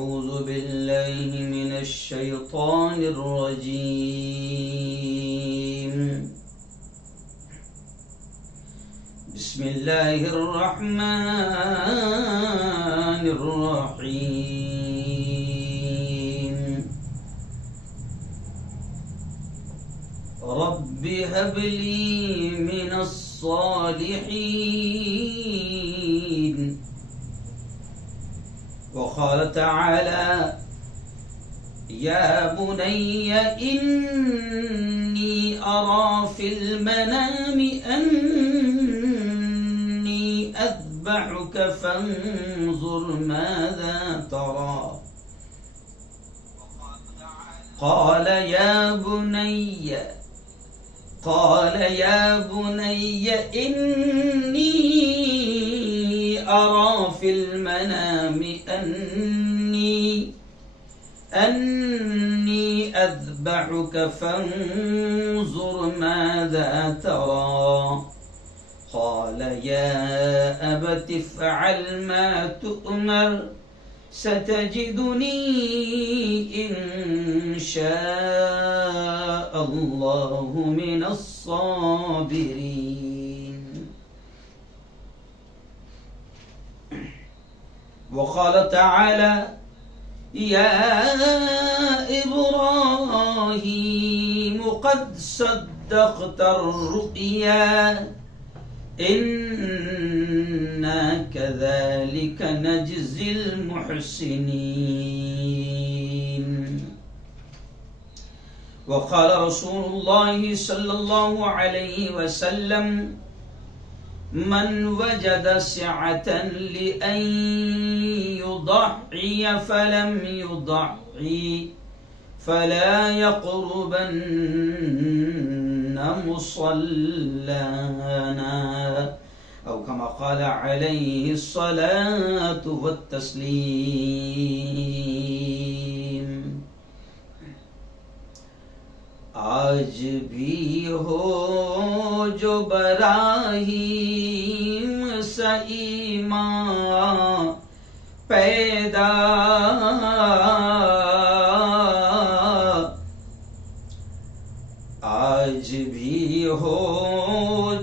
अऊज़ु बिल्लाहि मिनश शैतानिर रजीम। बिस्मिल्लाहिर रहमानिर रहीम। Rabbi humbly minus सालिहीन। वक़ाल तआला या बुनय्य इन्नी अरा फिल मनामि अन्नी अज़बहुक फंज़ुर माज़ा तरा। क़ाल या बुनय्य इन्नी अरा फिल मनामि अन्नी अज़बहुक फंज़ुर माज़ा तरा। क़ाल या अबति इफ़अल मा तुअमर सतजिदुनी इंशाअल्लाहु मिनस साबिरीन। वक़ाल तआला या इब्राहीम क़द सद्दक़तर रुक़या इन्ना कज़ालिक नजज़िल मुहसिनीन। वक़ाल रसूलुल्लाहि सल्लल्लाहु अलैहि वसल्लम मन वजद सिअतन लिअन युदहिय फलम युदहि फला यक़रुबन्न मुसल्लाना औ कमा क़ाल अलैहि स्सलातु वत्तस्लीम। आज भी हो जो बराहीम सईमा पैदा, आज भी हो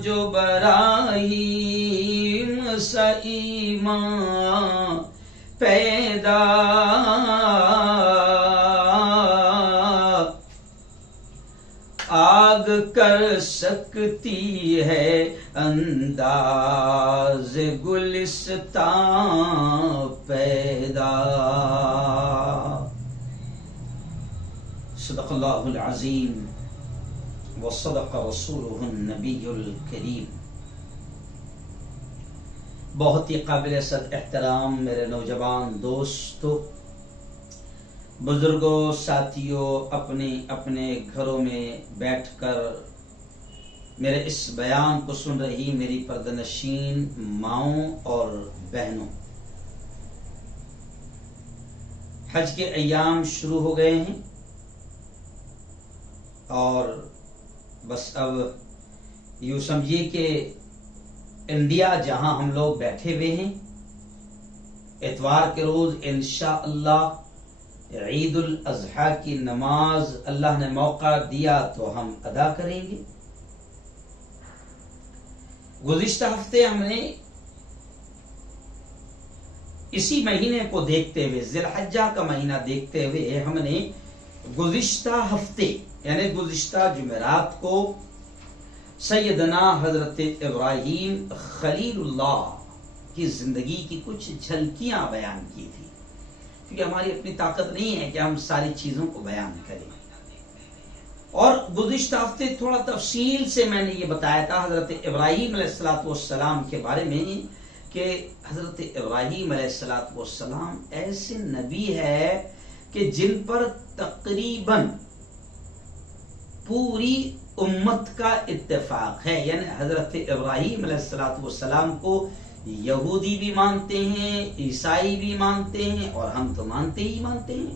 जो बराहीम सईमा पैदा। आग कर सकती है अंदाज़ गुलिस्तां पैदा। सदक़ल्लाहुल अज़ीम व सदक़ रसूलुहुन नबियुल करीम। बहुत ही काबिल सद एहतराम मेरे नौजवान दोस्तों, बुजुर्गों, साथियों, अपने अपने घरों में बैठकर मेरे इस बयान को सुन रही मेरी पर्दनशीन माओं और बहनों, हज के अय्याम शुरू हो गए हैं और बस अब यूं समझिए कि इंडिया जहां हम लोग बैठे हुए हैं, इतवार के रोज इंशाअल्लाह ईदुल अज़हा की नमाज अल्लाह ने मौका दिया तो हम अदा करेंगे। गुज़िश्ता हफ्ते हमने इसी महीने को देखते हुए, ज़िलहज्जा का महीना देखते हुए, हमने गुज़िश्ता हफ्ते यानी गुज़िश्ता जुमेरात को सैयदना हजरत इब्राहीम खलीलुल्लाह की जिंदगी की कुछ झलकियां बयान की थी, क्योंकि हमारी अपनी ताकत नहीं है कि हम सारी चीजों को बयान करें। और गुज़िश्ता हफ्ते थोड़ा तफसील से मैंने ये बताया था हजरत इब्राहीम अलैहिस्सलाम के बारे में कि हजरत इब्राहीम अलैहिस्सलाम ऐसे नबी है कि जिन पर तकरीबन पूरी उम्मत का इत्तेफाक है। यानी हजरत इब्राहीम अलैहिस्सलाम को यहूदी भी मानते हैं, ईसाई भी मानते हैं और हम तो मानते ही मानते हैं।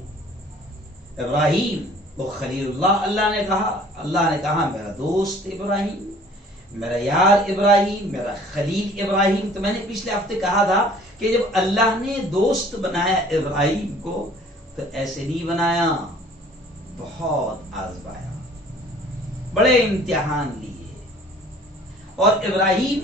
इब्राहीम वो खलीलुल्लाह, अल्लाह ने कहा मेरा दोस्त इब्राहीम, मेरा यार इब्राहीम, मेरा खलील इब्राहीम। तो मैंने पिछले हफ्ते कहा था कि जब अल्लाह ने दोस्त बनाया इब्राहिम को तो ऐसे नहीं बनाया, बहुत आजमाया, बड़े इम्तिहान लिए। और इब्राहिम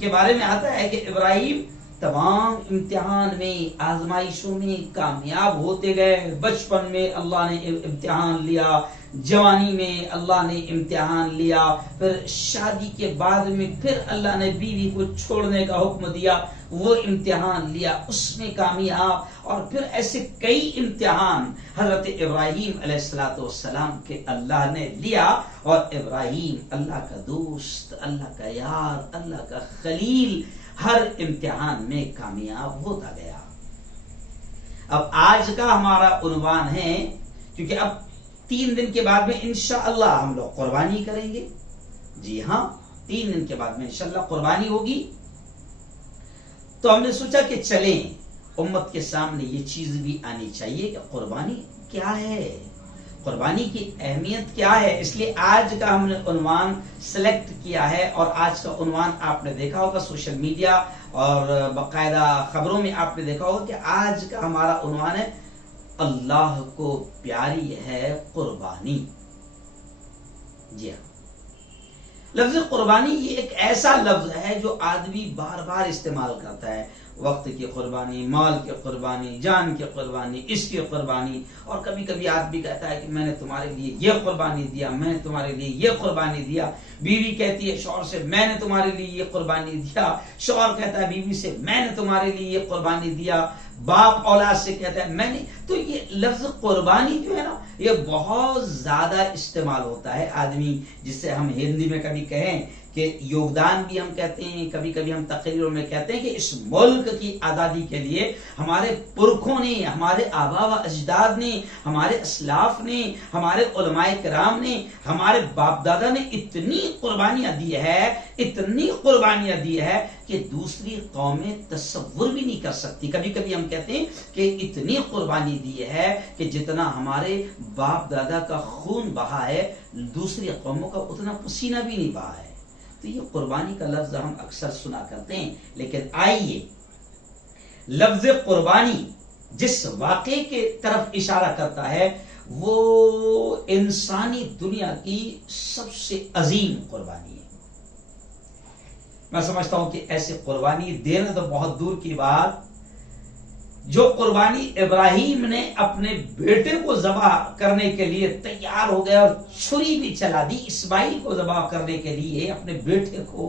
के बारे में आता है कि इब्राहिम तमाम इम्तिहान में, आजमाइशों में कामयाब होते गए। बचपन में अल्लाह ने इम्तिहान लिया, जवानी में अल्लाह ने इम्तिहान लिया, फिर शादी के बाद में फिर अल्लाह ने बीवी को छोड़ने का हुक्म दिया, वो इम्तिहान लिया, उसमें कामयाब। और फिर ऐसे कई इम्तिहान हजरत इब्राहिम अलैहिस्सलाम के अल्लाह ने लिया। और इब्राहिम अल्लाह का दोस्त, अल्लाह का यार, अल्लाह का खलील हर इम्तिहान में कामयाब होता गया। अब आज का हमारा उन्वान है, क्योंकि अब 3 दिन के बाद में इंशाअल्लाह हम लोग कुर्बानी करेंगे। जी हाँ, 3 दिन के बाद में इंशाअल्लाह कुर्बानी होगी। तो हमने सोचा कि चलें, उम्मत के सामने ये चीज भी आनी चाहिए कि कुर्बानी क्या है, कुर्बानी की अहमियत क्या है। इसलिए आज का हमने उन्वान सिलेक्ट किया है। और आज का उन्वान आपने देखा होगा सोशल मीडिया और बाकायदा खबरों में आपने देखा होगा कि आज का हमारा उन्वान है अल्लाह को प्यारी है कुर्बानी। जी हाँ, लफ्ज कुर्बानी ये एक ऐसा लफ्ज है जो आदमी बार बार इस्तेमाल करता है। वक्त की कुर्बानी, माल की कुर्बानी, जान की कुर्बानी, इसकी कुर्बानी। और कभी कभी आदमी कहता है कि मैंने तुम्हारे लिए ये कुर्बानी दिया, मैंने तुम्हारे लिए ये कुर्बानी दिया। बीवी कहती है शौहर से मैंने तुम्हारे लिए ये कुर्बानी दिया, शौहर कहता है बीवी से मैंने तुम्हारे लिए ये कुर्बानी दिया, बाप औलाद से कहता है मैंने। तो ये लफ्ज कुर्बानी जो है ना, ये बहुत ज्यादा इस्तेमाल होता है आदमी, जिससे हम हिंदी में कभी कहें कि योगदान भी हम कहते हैं, कभी कभी हम तकरीरों में कहते हैं कि इस मुल्क की आज़ादी के लिए हमारे पुरखों ने, हमारे आबा व अजदाद ने, हमारे असलाफ ने, हमारे उलमाए किराम ने, हमारे बाप दादा ने इतनी कुर्बानियां दी है, इतनी कुर्बानियां दी है कि दूसरी कौमें तसव्वुर भी नहीं कर सकती। कभी कभी हम कहते हैं कि इतनी कुर्बानी दी है कि जितना हमारे बाप दादा का खून बहा है, दूसरी कौमों का उतना पसीना भी नहीं बहा है। तो ये कुर्बानी का लफ्ज हम अक्सर सुना करते हैं। लेकिन आइए, लफ्ज कुर्बानी जिस वाक़े के तरफ इशारा करता है वो इंसानी दुनिया की सबसे अजीम कुर्बानी है। मैं समझता हूं कि ऐसी कुर्बानी देना तो बहुत दूर की बात, जो कुर्बानी इब्राहिम ने अपने बेटे को ज़बाह करने के लिए तैयार हो गए और छुरी भी चला दी इस्माइल को ज़बाह करने के लिए अपने बेटे को।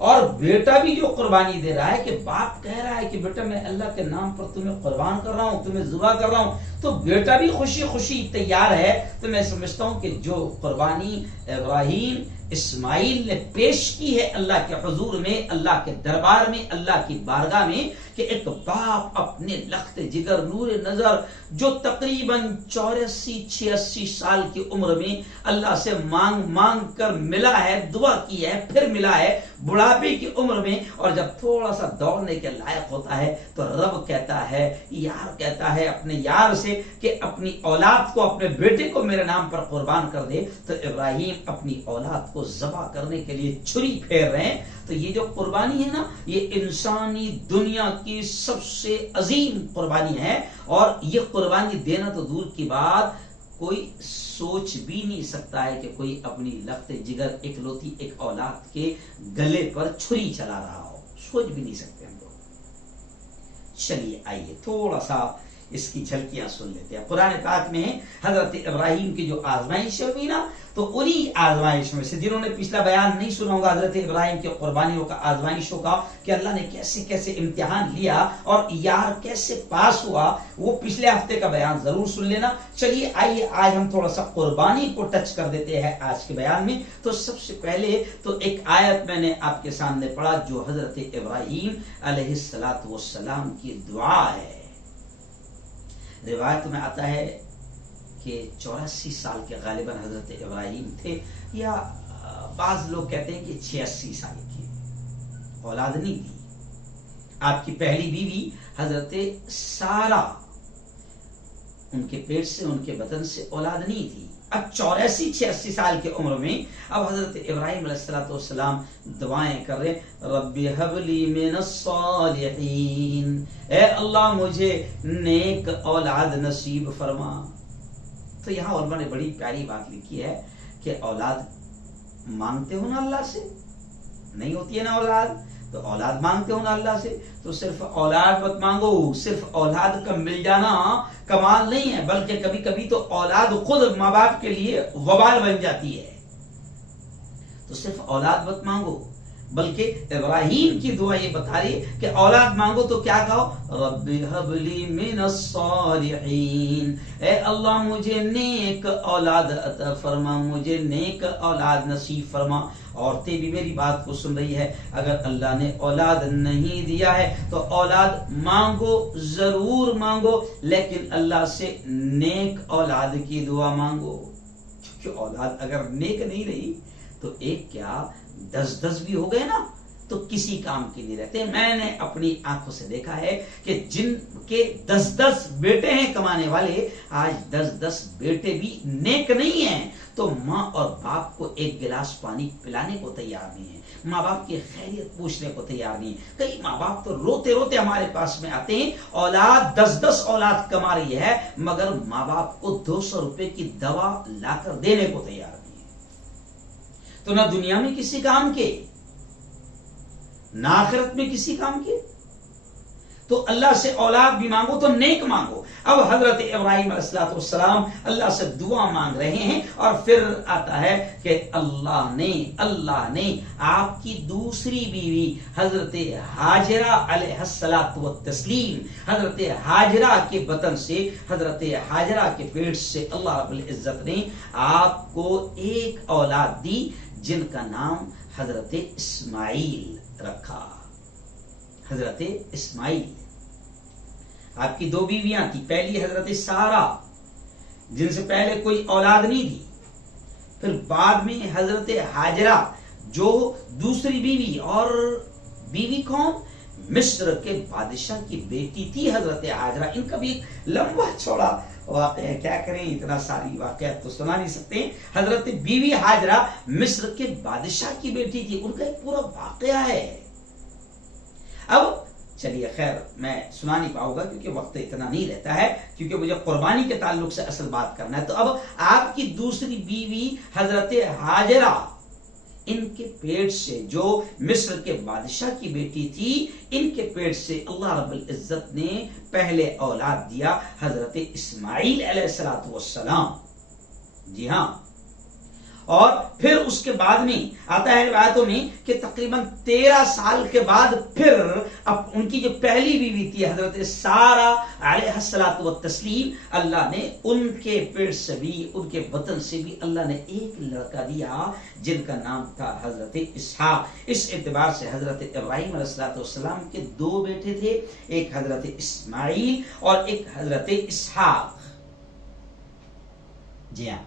और बेटा भी जो कुर्बानी दे रहा है कि बाप कह रहा है कि बेटा मैं अल्लाह के नाम पर तुम्हें कुर्बान कर रहा हूं, तुम्हें ज़बाह कर रहा हूं, तो बेटा भी खुशी खुशी तैयार है। तो मैं समझता हूं कि जो कुर्बानी इब्राहिम इस्माइल ने पेश की है अल्लाह के हुजूर में, अल्लाह के दरबार में, अल्लाह की बारगाह में, कि एक बाप अपने लख्त जिगर नूर नजर जो तकरीबन 84-86 साल की उम्र में अल्लाह से मांग मांग कर मिला है, दुआ की है, फिर मिला है बुढ़ापे की उम्र में, और जब थोड़ा सा दौड़ने के लायक होता है तो रब कहता है, यार कहता है अपने यार से कि अपनी औलाद को, अपने बेटे को मेरे नाम पर कुर्बान कर दे। तो इब्राहिम अपनी औलाद को ज़बाह करने के लिए छुरी फेर रहे हैं। तो ये जो कुर्बानी है ना, ये इंसानी दुनिया की सबसे अजीम कुर्बानी है। और ये कुर्बानी देना तो दूर की बात, कोई सोच भी नहीं सकता है कि कोई अपनी लख्त जिगर इकलौती एक औलाद के गले पर छुरी चला रहा हो, सोच भी नहीं सकते हम लोग। चलिए आइए थोड़ा सा इसकी झलकियां सुन लेते हैं। कुरान पाक में हजरत इब्राहिम की जो आजमाइश हुई ना, तो उन्हीं आजमाइश में से, जिन्होंने पिछला बयान नहीं सुना होगा हजरत इब्राहिम की कुर्बानियों का, आजमाइशों का, कि अल्लाह ने कैसे कैसे इम्तिहान लिया और यार कैसे पास हुआ, वो पिछले हफ्ते का बयान जरूर सुन लेना। चलिए आइए आज हम थोड़ा सा कुर्बानी को टच कर देते हैं आज के बयान में। तो सबसे पहले तो एक आयत मैंने आपके सामने पढ़ा जो हजरत इब्राहिम अलैहिस्सलातु वस्सलाम की दुआ है। रिवायत में आता है कि 84 साल के गालिबन हजरत इब्राहिम थे, या बाज लोग कहते हैं कि 86 साल की, औलाद नहीं थी। आपकी पहली बीवी हजरत सारा, उनके पेट से, उनके बदन से औलाद नहीं थी। अब 84-86 साल की उम्र में अब हजरत इब्राहिम अलैहिस्सलाम दुआएं कर रहे, रब्बी हबली मिनस सालिहीन, ए अल्लाह मुझे नेक औलाद नसीब फरमा। तो यहाँ उलमा ने बड़ी प्यारी बात लिखी है कि औलाद मांगते हो ना अल्लाह से, नहीं होती है ना औलाद, तो औलाद मांगते हो ना अल्लाह से, तो सिर्फ औलाद मत मांगो, सिर्फ औलाद का मिल जाना कमाल नहीं है, बल्कि कभी कभी तो औलाद खुद माँ बाप के लिए वबाल बन जाती है। तो सिर्फ औलाद मत मांगो, बल्कि इब्राहिम की दुआ ये बता रही है कि औलाद मांगो तो क्या कहो, रब्बी हबली मिनस सालिहीन, ए अल्लाह मुझे नेक औलाद अता फरमा, मुझे नेक औलाद नसीब फरमा। औरतें भी मेरी बात को सुन रही है, अगर अल्लाह ने औलाद नहीं दिया है तो औलाद मांगो, जरूर मांगो, लेकिन अल्लाह से नेक औलाद की दुआ मांगो, क्योंकि औलाद अगर नेक नहीं रही तो एक क्या 10-10 भी हो गए ना तो किसी काम के नहीं रहते। मैंने अपनी आंखों से देखा है कि जिनके 10-10 बेटे हैं कमाने वाले, आज 10-10 बेटे भी नेक नहीं हैं, तो माँ और बाप को एक गिलास पानी पिलाने को तैयार नहीं है, माँ बाप की खैरियत पूछने को तैयार नहीं है। कई माँ बाप तो रोते रोते हमारे पास में आते हैं, औलाद 10-10 औलाद कमा रही है मगर माँ बाप को 200 रुपए की दवा लाकर देने को तैयार नहीं है। तो ना दुनिया में किसी काम के, ना आखिरत में किसी काम के। तो अल्लाह से औलाद भी मांगो तो नेक मांगो। अब हजरत इब्राहिम अलैहिस्सलाम अल्लाह से दुआ मांग रहे हैं और फिर आता है कि अल्लाह ने आपकी दूसरी बीवी हजरत हाजरा अलैहिस्सलातु तस्लीम, हजरत हाजरा के बतन से, हजरत हाजरा के पेट से अल्लाह रब्बुल इज्जत ने आपको एक औलाद दी जिनका नाम हजरत इस्माइल रखा। हजरत इस्माइल, आपकी 2 बीवियां थी, पहली हजरत सारा जिनसे पहले कोई औलाद नहीं थी, फिर बाद में हजरत हाजरा जो दूसरी बीवी, और बीवी कौन, मिस्र के बादशाह की बेटी थी हजरत हाजरा। इनका भी एक लंबा चौड़ा वाकया, क्या करें इतना सारी वाकया तो सुना नहीं सकते। हजरत बीवी हाजरा मिस्र के बादशाह की बेटी थी, उनका एक पूरा वाकया है। अब चलिए खैर मैं सुना नहीं पाऊंगा क्योंकि वक्त इतना नहीं रहता है, क्योंकि मुझे कुर्बानी के ताल्लुक से असल बात करना है। तो अब आपकी दूसरी बीवी हजरत हाजरा, इनके पेट से, जो मिस्र के बादशाह की बेटी थी, इनके पेट से अल्लाह रब्बुल इज्जत ने पहले औलाद दिया हजरत इस्माइल अलैहिस्सलातु वस्सलाम। जी हाँ, और फिर उसके बाद में आता है रिवायतों में कि तकरीबन 13 साल के बाद फिर अब उनकी जो पहली बीवी थी हजरत सारा अलैहिस्सलातु व तस्लीम, अल्लाह ने उनके पेट से भी, उनके बतन से भी अल्लाह ने एक लड़का दिया जिनका नाम था हजरत इसहाक। इस एतबार से हजरत इब्राहिम अलैहिस्सलातु वस्सलाम के 2 बेटे थे, एक हजरत इस्माइल और एक हजरत इसहाक। जी हाँ,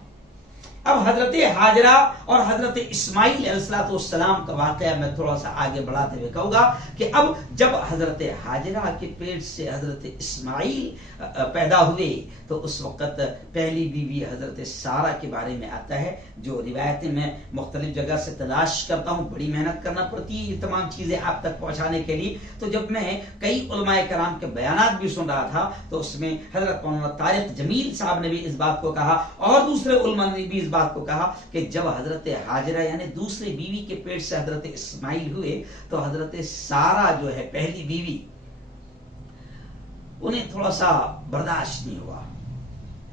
अब हजरत हाजरा और हजरत इस्माइल अलैहिस्सलाम का वाकया मैं थोड़ा सा आगे बढ़ाते हुए कहूंगा कि अब जब हजरत हाजरा के पेट से हजरत इस्माइल पैदा हुए तो उस वक्त पहली बीवी हजरत सारा के बारे में आता है, जो रिवायतें मैं मुख्तलिफ जगह से तलाश करता हूँ, बड़ी मेहनत करना पड़ती है ये तमाम चीजें आप तक पहुंचाने के लिए। तो जब मैं कई उलमाए कराम के बयानात भी सुन रहा था तो उसमें हजरत मौलाना तारिक जमील साहब ने भी इस बात को कहा और दूसरे उलमा ने भी इस बात को कहा कि जब हजरत हाजरा यानी दूसरी बीवी के पेट से हजरत इस्माइल हुए तो हजरत सारा जो है पहली बीवी, उन्हें थोड़ा सा बर्दाश्त नहीं हुआ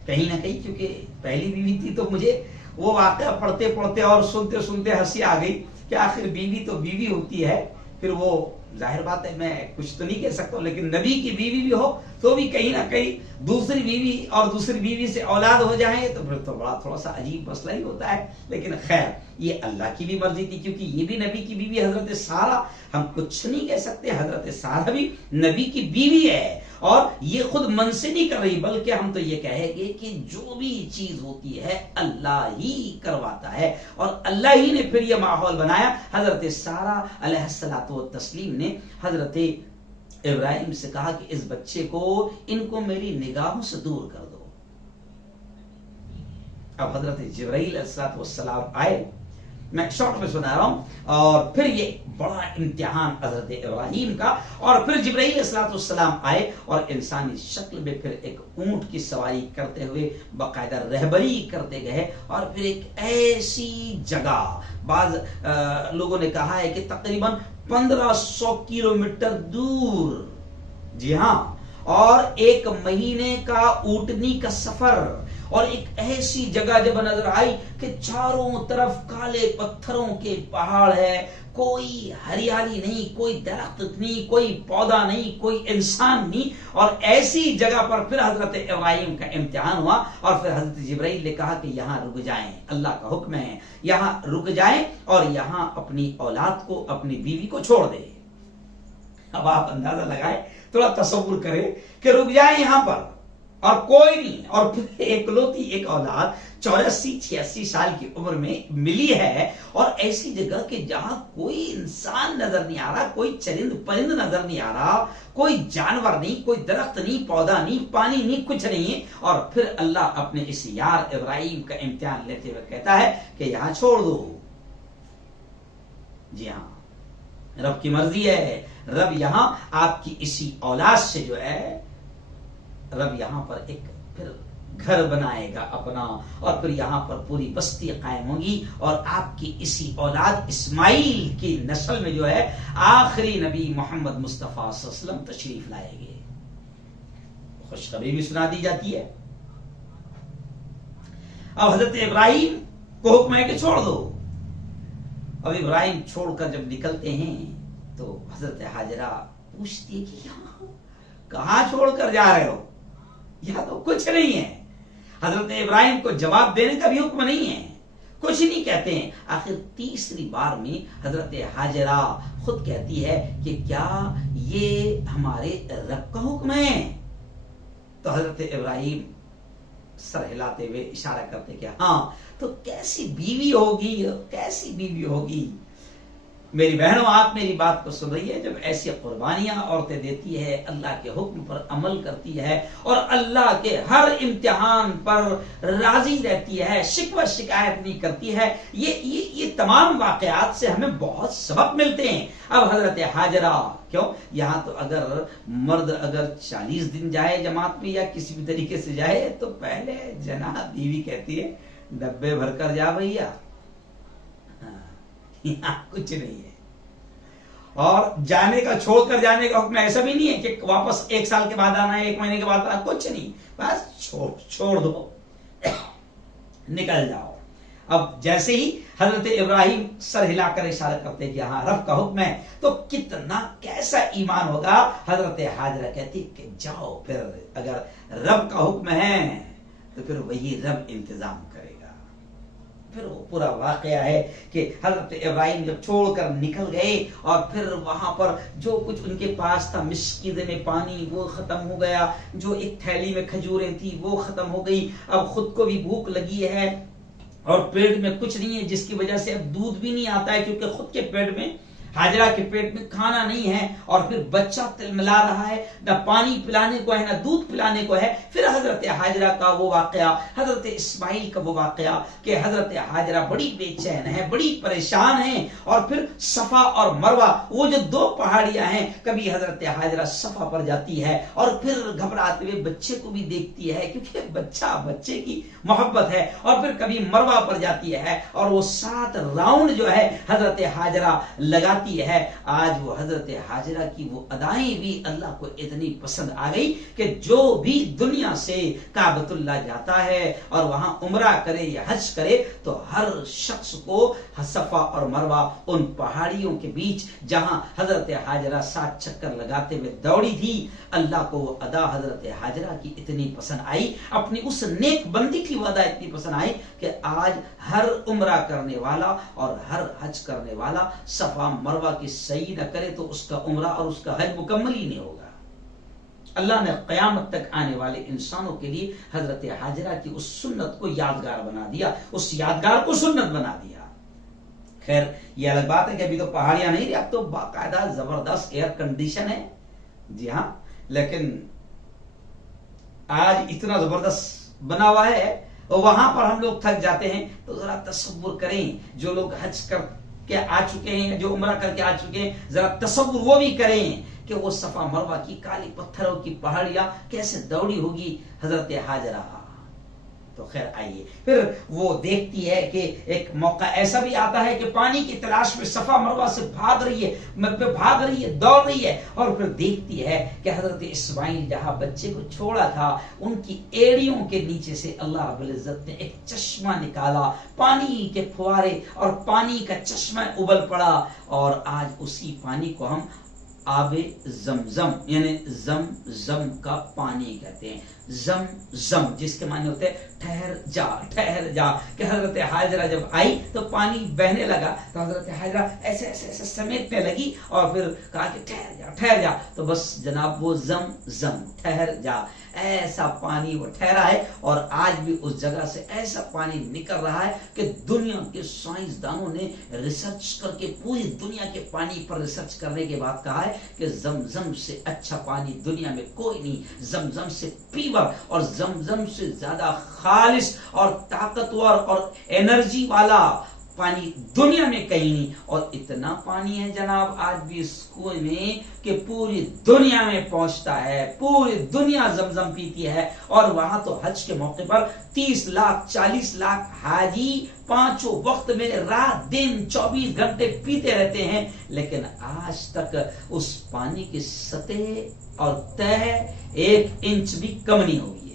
कहीं ना कहीं, क्योंकि पहली बीवी थी। तो मुझे वो वाकया पढ़ते पढ़ते और सुनते सुनते हंसी आ गई कि आखिर बीवी तो बीवी होती है, फिर वो जाहिर बात है मैं कुछ तो नहीं कह सकता, लेकिन नबी की बीवी भी हो तो भी कहीं ना कहीं दूसरी बीवी और दूसरी बीवी से औलाद हो जाए तो फिर तो बड़ा थोड़ा सा अजीब मसला ही होता है। लेकिन खैर ये अल्लाह की भी मर्जी थी, क्योंकि ये भी नबी की बीवी हजरत सारा, हम कुछ नहीं कह सकते, हजरत सारा भी नबी की बीवी है और ये खुद मन से नहीं कर रही, बल्कि हम तो ये कहेंगे कि जो भी चीज होती है अल्लाह ही करवाता है और अल्लाह ही ने फिर ये माहौल बनाया। हजरत सारा अलैहिस्सलातु व तस्लीम ने हजरत इब्राहिम से कहा कि इस बच्चे को, इनको मेरी निगाहों से दूर कर दो। अब हजरत जिब्राइल अलैहिस्सलाम आए, मैं शॉर्ट में सुना रहा हूं, और फिर ये बड़ा इम्तिहान हजरत इब्राहिम का। और फिर जिब्राइल अलैहिस्सलाम आए और इंसानी शक्ल में फिर एक ऊंट की सवारी करते हुए बाकायदा रहबरी करते गए, और फिर एक ऐसी जगह, बाज लोगों ने कहा है कि तकरीबन 1500 किलोमीटर दूर, जी हां, और 1 महीने का ऊंटनी का सफर, और एक ऐसी जगह जब नजर आई कि चारों तरफ काले पत्थरों के पहाड़ है, कोई हरियाली नहीं, कोई दरख्त नहीं, कोई पौधा नहीं, कोई इंसान नहीं। और ऐसी जगह पर फिर हजरत इब्राहिम का इम्तिहान हुआ, और फिर हजरत जिब्राइल ने कहा कि यहां रुक जाएं, अल्लाह का हुक्म है, यहां रुक जाएं और यहां अपनी औलाद को, अपनी बीवी को छोड़ दे। अब आप अंदाजा लगाए, थोड़ा तसव्वुर करें कि रुक जाए यहां पर और कोई नहीं, और फिर एकलौती एक औलाद 84-86 साल की उम्र में मिली है, और ऐसी जगह के जहां कोई इंसान नजर नहीं आ रहा, कोई चरिंद परिंद नजर नहीं आ रहा, कोई जानवर नहीं, कोई दरख्त नहीं, पौधा नहीं, पानी नहीं, कुछ नहीं। और फिर अल्लाह अपने इस यार इब्राहिम का इम्तिहान लेते हुए कहता है कि यहां छोड़ दो। जी हां, रब की मर्जी है, रब यहां आपकी इसी औलाद से जो है, रब यहां पर एक फिर घर बनाएगा अपना, और फिर यहां पर पूरी बस्ती कायम होगी, और आपकी इसी औलाद इस्माइल की नस्ल में जो है आखिरी नबी मोहम्मद मुस्तफा सल्लल्लाहु अलैहि वसल्लम तशरीफ लाएंगे। खुशखबरी भी सुना दी जाती है। अब हजरत इब्राहिम को हुक्म है कि छोड़ दो। अब इब्राहिम छोड़कर जब निकलते हैं तो हजरत हाजरा पूछती है कि यहां कहां छोड़कर जा रहे हो, यहां तो कुछ नहीं है। हजरत इब्राहिम को जवाब देने का भी हुक्म नहीं है, कुछ नहीं कहते हैं। आखिर तीसरी बार में हजरत हाजरा खुद कहती है कि क्या ये हमारे रब का हुक्म है? तो हजरत इब्राहिम सर हिलाते हुए इशारा करते कि हाँ। तो कैसी बीवी होगी, कैसी बीवी होगी। मेरी बहनों, आप मेरी बात को सुन रही है, जब ऐसी कुर्बानियां औरतें देती है, अल्लाह के हुक्म पर अमल करती है, और अल्लाह के हर इम्तिहान पर राजी रहती है, शिकवा शिकायत नहीं करती है, ये तमाम वाकयात से हमें बहुत सबक मिलते हैं। अब हजरत हाजरा, क्यों यहां तो अगर मर्द अगर 40 दिन जाए जमात में या किसी भी तरीके से जाए, तो पहले जना बीवी कहती है डब्बे भरकर जा भैया, यहां कुछ नहीं है। और जाने का, छोड़कर जाने का हुक्म ऐसा भी नहीं है कि वापस 1 साल के बाद आना है, 1 महीने के बाद आना, कुछ नहीं, बस छोड़ दो, निकल जाओ। अब जैसे ही हजरत इब्राहिम सर हिलाकर इशारा करते कि हाँ रब का हुक्म है, तो कितना कैसा ईमान होगा। हजरत हाजरा कहती कि जाओ, फिर अगर रब का हुक्म है तो फिर वही रब इंतजाम करेगा। फिर वो पूरा वाकया है कि हजरत इब्राहिम जब छोड़कर निकल गए, और फिर वहां पर जो कुछ उनके पास था, मिस्कीदे में पानी वो खत्म हो गया, जो एक थैली में खजूरें थी वो खत्म हो गई। अब खुद को भी भूख लगी है और पेट में कुछ नहीं है, जिसकी वजह से अब दूध भी नहीं आता है, क्योंकि खुद के पेट में, हाजरा के पेट में खाना नहीं है, और फिर बच्चा तिलमिला रहा है, ना पानी पिलाने को है ना दूध पिलाने को है। फिर हजरत हाजरा का वो वाकया, हजरत इस्माइल का वो वाकया कि हजरत हाजरा बड़ी बेचैन है, बड़ी परेशान है। और फिर सफा और मरवा, वो जो 2 पहाड़ियां हैं, कभी हजरत हाजरा सफा पर जाती है और फिर घबराते हुए बच्चे को भी देखती है, क्योंकि बच्चा, बच्चे की मोहब्बत है, और फिर कभी मरवा पर जाती है, और वो 7 राउंड जो है हजरत हाजरा लगा है। आज वो हजरत हाजरा की वो अदाएं भी अल्लाह को इतनी पसंद आ गई कि जो भी दुनिया से काबतुल्लाह जाता है और वहां उम्रा करे या हज करे, तो हर शख्स को सफा और मरवा, उन पहाड़ियों के बीच जहां हजरत हाजरा 7 चक्कर लगाते हुए दौड़ी थी, अल्लाह को वो अदा हजरत हाजरा की इतनी पसंद आई, अपनी उस नेक बंदी की अदा इतनी पसंद आई कि आज हर उम्रा करने वाला और हर हज करने वाला सफा मरवा की सही न करे तो उसका उम्रा और उसका हज मुकम्मल ही नहीं होगा। अल्लाह ने क़यामत तक आने वाले इंसानों के लिए हजरत हाजरा की उस सुन्नत को यादगार बना दिया, उस यादगार को सुन्नत बना दिया। खैर ये अलग बात है कि अभी तो पहाड़ियां नहीं रही, अब तो बाकायदा जबरदस्त एयर कंडीशन है। जी हाँ, लेकिन आज इतना जबरदस्त बना हुआ है और वहां पर हम लोग थक जाते हैं। तो जरा तसव्वुर करें, जो लोग हज करके आ चुके हैं, जो उम्रा करके आ चुके हैं, जरा तसव्वुर वो भी करें कि वो सफा मरवा की काली पत्थरों की पहाड़ियां कैसे दौड़ी होगी हजरत हाजरा। तो खैर आइए, फिर वो देखती है कि एक मौका ऐसा भी आता है कि पानी की तलाश में सफा मरवा से भाग रही है, दौड़ रही है, और फिर देखती है कि हजरत इस्माइल जहां बच्चे को छोड़ा था, उनकी एड़ियों के नीचे से अल्लाह रब्बुल इज्जत ने एक चश्मा निकाला, पानी के फुवारे और पानी का चश्मा उबल पड़ा। और आज उसी पानी को हम आबे जमजम यानी जम का पानी कहते हैं। जम जिसके माने होते हैं ठहर जा कि हजरत हाजरा जब आई तो पानी बहने लगा, तो हजरत हाजरा ऐसे ऐसे ऐसे समेटने लगी और फिर कहा कि ठहर जा। तो बस जनाब वो जम ठहर जा, ऐसा पानी वो ठहरा है। और आज भी उस जगह से ऐसा पानी निकल रहा है कि दुनिया के साइंसदानों ने रिसर्च करके पूरी दुनिया के पानी पर रिसर्च करने के बाद कहा है कि जमजम से अच्छा पानी दुनिया में कोई नहीं, जमजम से पीवर और जमजम से ज्यादा खालिस और ताकतवर और एनर्जी वाला पानी दुनिया में कहीं नहीं। और इतना पानी है जनाब आज भी इस कुएं में कि पूरी दुनिया में पहुंचता है, पूरी दुनिया जमजम पीती है। और वहां तो हज के मौके पर 30 लाख 40 लाख हाजी पांचों वक्त में रात दिन 24 घंटे पीते रहते हैं, लेकिन आज तक उस पानी की सतह और तह 1 इंच भी कम नहीं हुई है।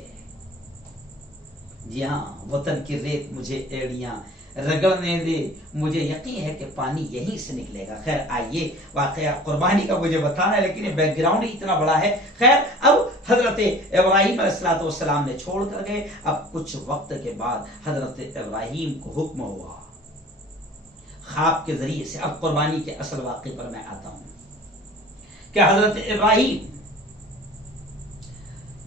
जी हाँ, वतन की रेत मुझे एड़ियां रगड़ने दे, मुझे यकीन है कि पानी यहीं से निकलेगा। खैर आइए, वाकया कुर्बानी का मुझे बताना है, लेकिन ये बैकग्राउंड ही इतना बड़ा है। खैर अब हजरत इब्राहिम अलैहिस्सलाम ने छोड़ कर गए। अब कुछ वक्त के बाद हजरत इब्राहिम को हुक्म हुआ ख्वाब के जरिए से। अब कुर्बानी के असल वाक़े पर मैं आता हूं कि हजरत इब्राहिम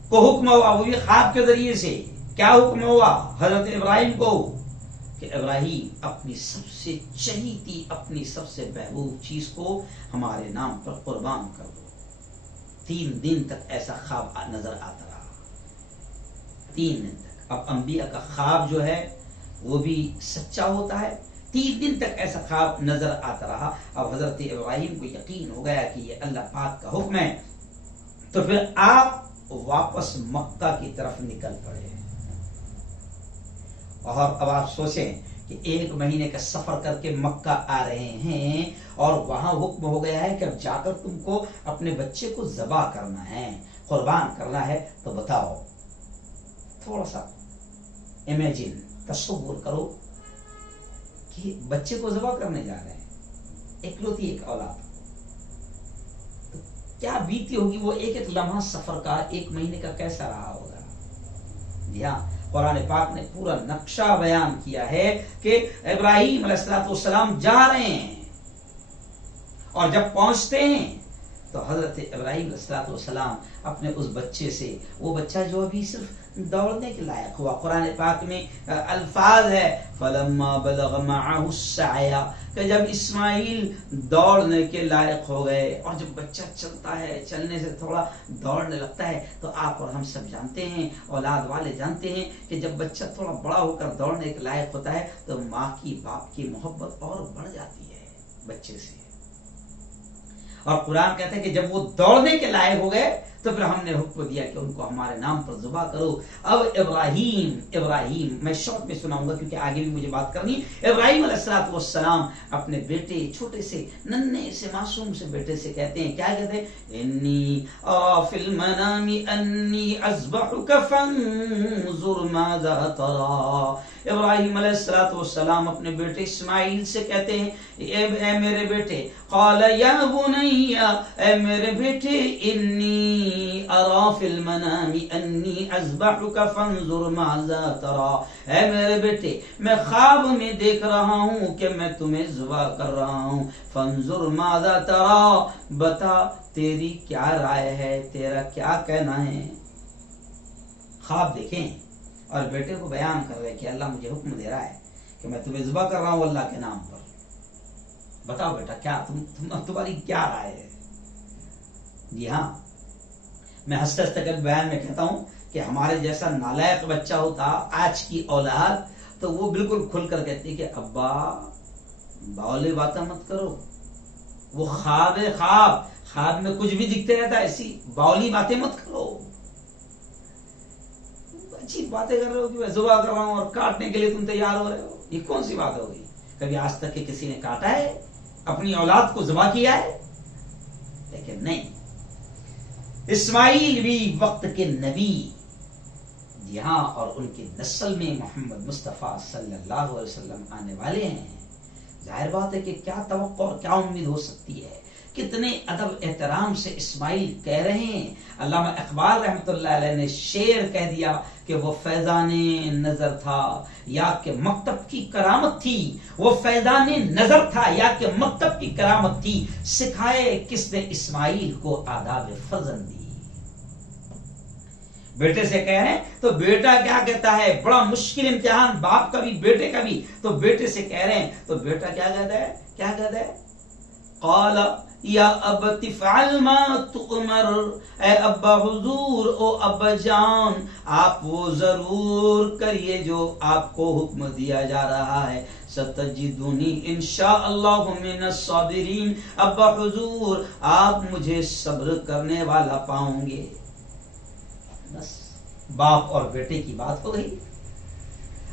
को हुक्म हुआ, वो भी ख्वाब के जरिए से। क्या हुक्म हुआ हजरत इब्राहिम को कि इब्राहिम अपनी सबसे चहीती, अपनी सबसे महबूब चीज को हमारे नाम पर कुर्बान कर दो। 3 दिन तक ऐसा ख्वाब नजर आता रहा, 3 दिन तक। अब अंबिया का ख्वाब जो है वो भी सच्चा होता है। 3 दिन तक ऐसा ख्वाब नजर आता रहा। अब हजरत इब्राहिम को यकीन हो गया कि ये अल्लाह पाक का हुक्म है। तो फिर आप वापस मक्का की तरफ निकल पड़े। और अब आप सोचें कि 1 महीने का सफर करके मक्का आ रहे हैं और वहां हुक्म हो गया है कि अब जाकर तुमको अपने बच्चे को ज़बा करना है, कुर्बान करना है। तो बताओ, थोड़ा सा इमेजिन, तसव्वुर करो कि बच्चे को ज़बा करने जा रहे हैं, इकलौती एक औलाद। तो क्या बीती होगी वो एक लम्हा सफर का, 1 महीने का कैसा रहा होगा। जी हाँ, कुरान पाक ने पूरा नक्शा बयान किया है कि इब्राहिम अलैहिस्सलाम जा रहे हैं और जब पहुंचते हैं तो हजरत इब्राहिम अलैहिस्सलाम अपने उस बच्चे से, वो बच्चा जो अभी सिर्फ दौड़ने के लायक हुआ, कुरान पाक में अल्फाज है फलम्मा बलग मअहु सअया, कि जब इस्माइल दौड़ने के लायक हो गए। और जब बच्चा चलता है, चलने से थोड़ा दौड़ने लगता है, तो आप और हम सब जानते हैं, औलाद वाले जानते हैं कि जब बच्चा थोड़ा बड़ा होकर दौड़ने के लायक होता है तो माँ की, बाप की मोहब्बत और बढ़ जाती है बच्चे से। और कुरान कहता है कि जब वो दौड़ने के लायक हो गए तो फिर हमने हुक्म दिया कि उनको हमारे नाम पर ज़ुबा करो। अब इब्राहिम मैं शॉर्ट में सुनाऊंगा क्योंकि आगे भी मुझे बात करनी। इब्राहिम अलैहिस्सलाम अपने बेटे, छोटे से नन्हे से मासूम से बेटे से कहते हैं, क्या कहते हैं, इन्नी फिल मनामी अन्नी अज़बहुका फंजुर माज़ा तरा। इब्राहिम अलैहिस्सलाम अपने बेटे इस्माइल से कहते हैं, ए मेरे बेटे, क़ाल या बुनैया, ए मेरे बेटे, इन्नी अरा फिल मनामी अन्नी अज़बहुका फंजुर माज़ा तरा। है मेरे बेटे, मैं ख्वाब में देख रहा हूँ कि मैं तुम्हें ज़ुबा कर रहा हूँ। फंजुर माज़ा तरा, बता तेरी क्या राय है, तेरा क्या कहना है। ख्वाब देखें और बेटे को बयान कर रहे कि अल्लाह मुझे हुक्म दे रहा है कि मैं तुम्हें ज़ुबा कर रहा हूँ अल्लाह के नाम पर। बताओ बेटा, क्या तुम्हारी क्या राय है। जी हाँ, मैं हंसते हंसते कभी बयान में कहता हूँ कि हमारे जैसा नालायक बच्चा होता आज की औलाद, तो वो बिल्कुल खुलकर कहती कि अब्बा बावली बातें मत करो, वो ख्वाब है, ख्वाब में कुछ भी दिखते रहता है, ऐसी बावली बातें मत करो। अच्छी बातें कर रहे हो कि मैं जुबा कर रहा हूं और काटने के लिए तुम तैयार हो रहे हो, ये कौन सी बात हो गई? कभी आज तक के किसी ने काटा है, अपनी औलाद को जुबा किया है? लेकिन नहीं, इस्माइल भी वक्त के नबी, जी हाँ, और उनकी नस्ल में मोहम्मद मुस्तफा सल्लल्लाहु अलैहि वसल्लम आने वाले हैं। जाहिर बात है कि क्या तवक्को और क्या उम्मीद हो सकती है। कितने अदब एहतराम से इस्माइल कह रहे हैं। अल्लामा इकबाल रहमतुल्लाह अलैह ने शेर कह दिया कि वो फैजाने नजर था या कि मकतब की करामत थी, वो फैजाने नजर था या कि मकतब की करामत थी, सिखाए किसने इस्माइल को आदाब फजन दी। बेटे से कह रहे हैं तो बेटा क्या कहता है, बड़ा मुश्किल इम्तिहान बाप का भी बेटे का भी, तो बेटे से कह रहे हैं तो बेटा क्या कहता है, क्या कहता है, क़ाला या अबति फ़अल मा तुअमर, ए अब्बा हुजूर, ओ अब्बा जान, आप वो जरूर करिए जो आपको हुक्म दिया जा रहा है। सतजिदुनी इंशाअल्लाहु मिनस साबिरीन, अब्बा हुजूर आप मुझे सब्र करने वाला पाओगे। बस बाप और बेटे की बात हो गई।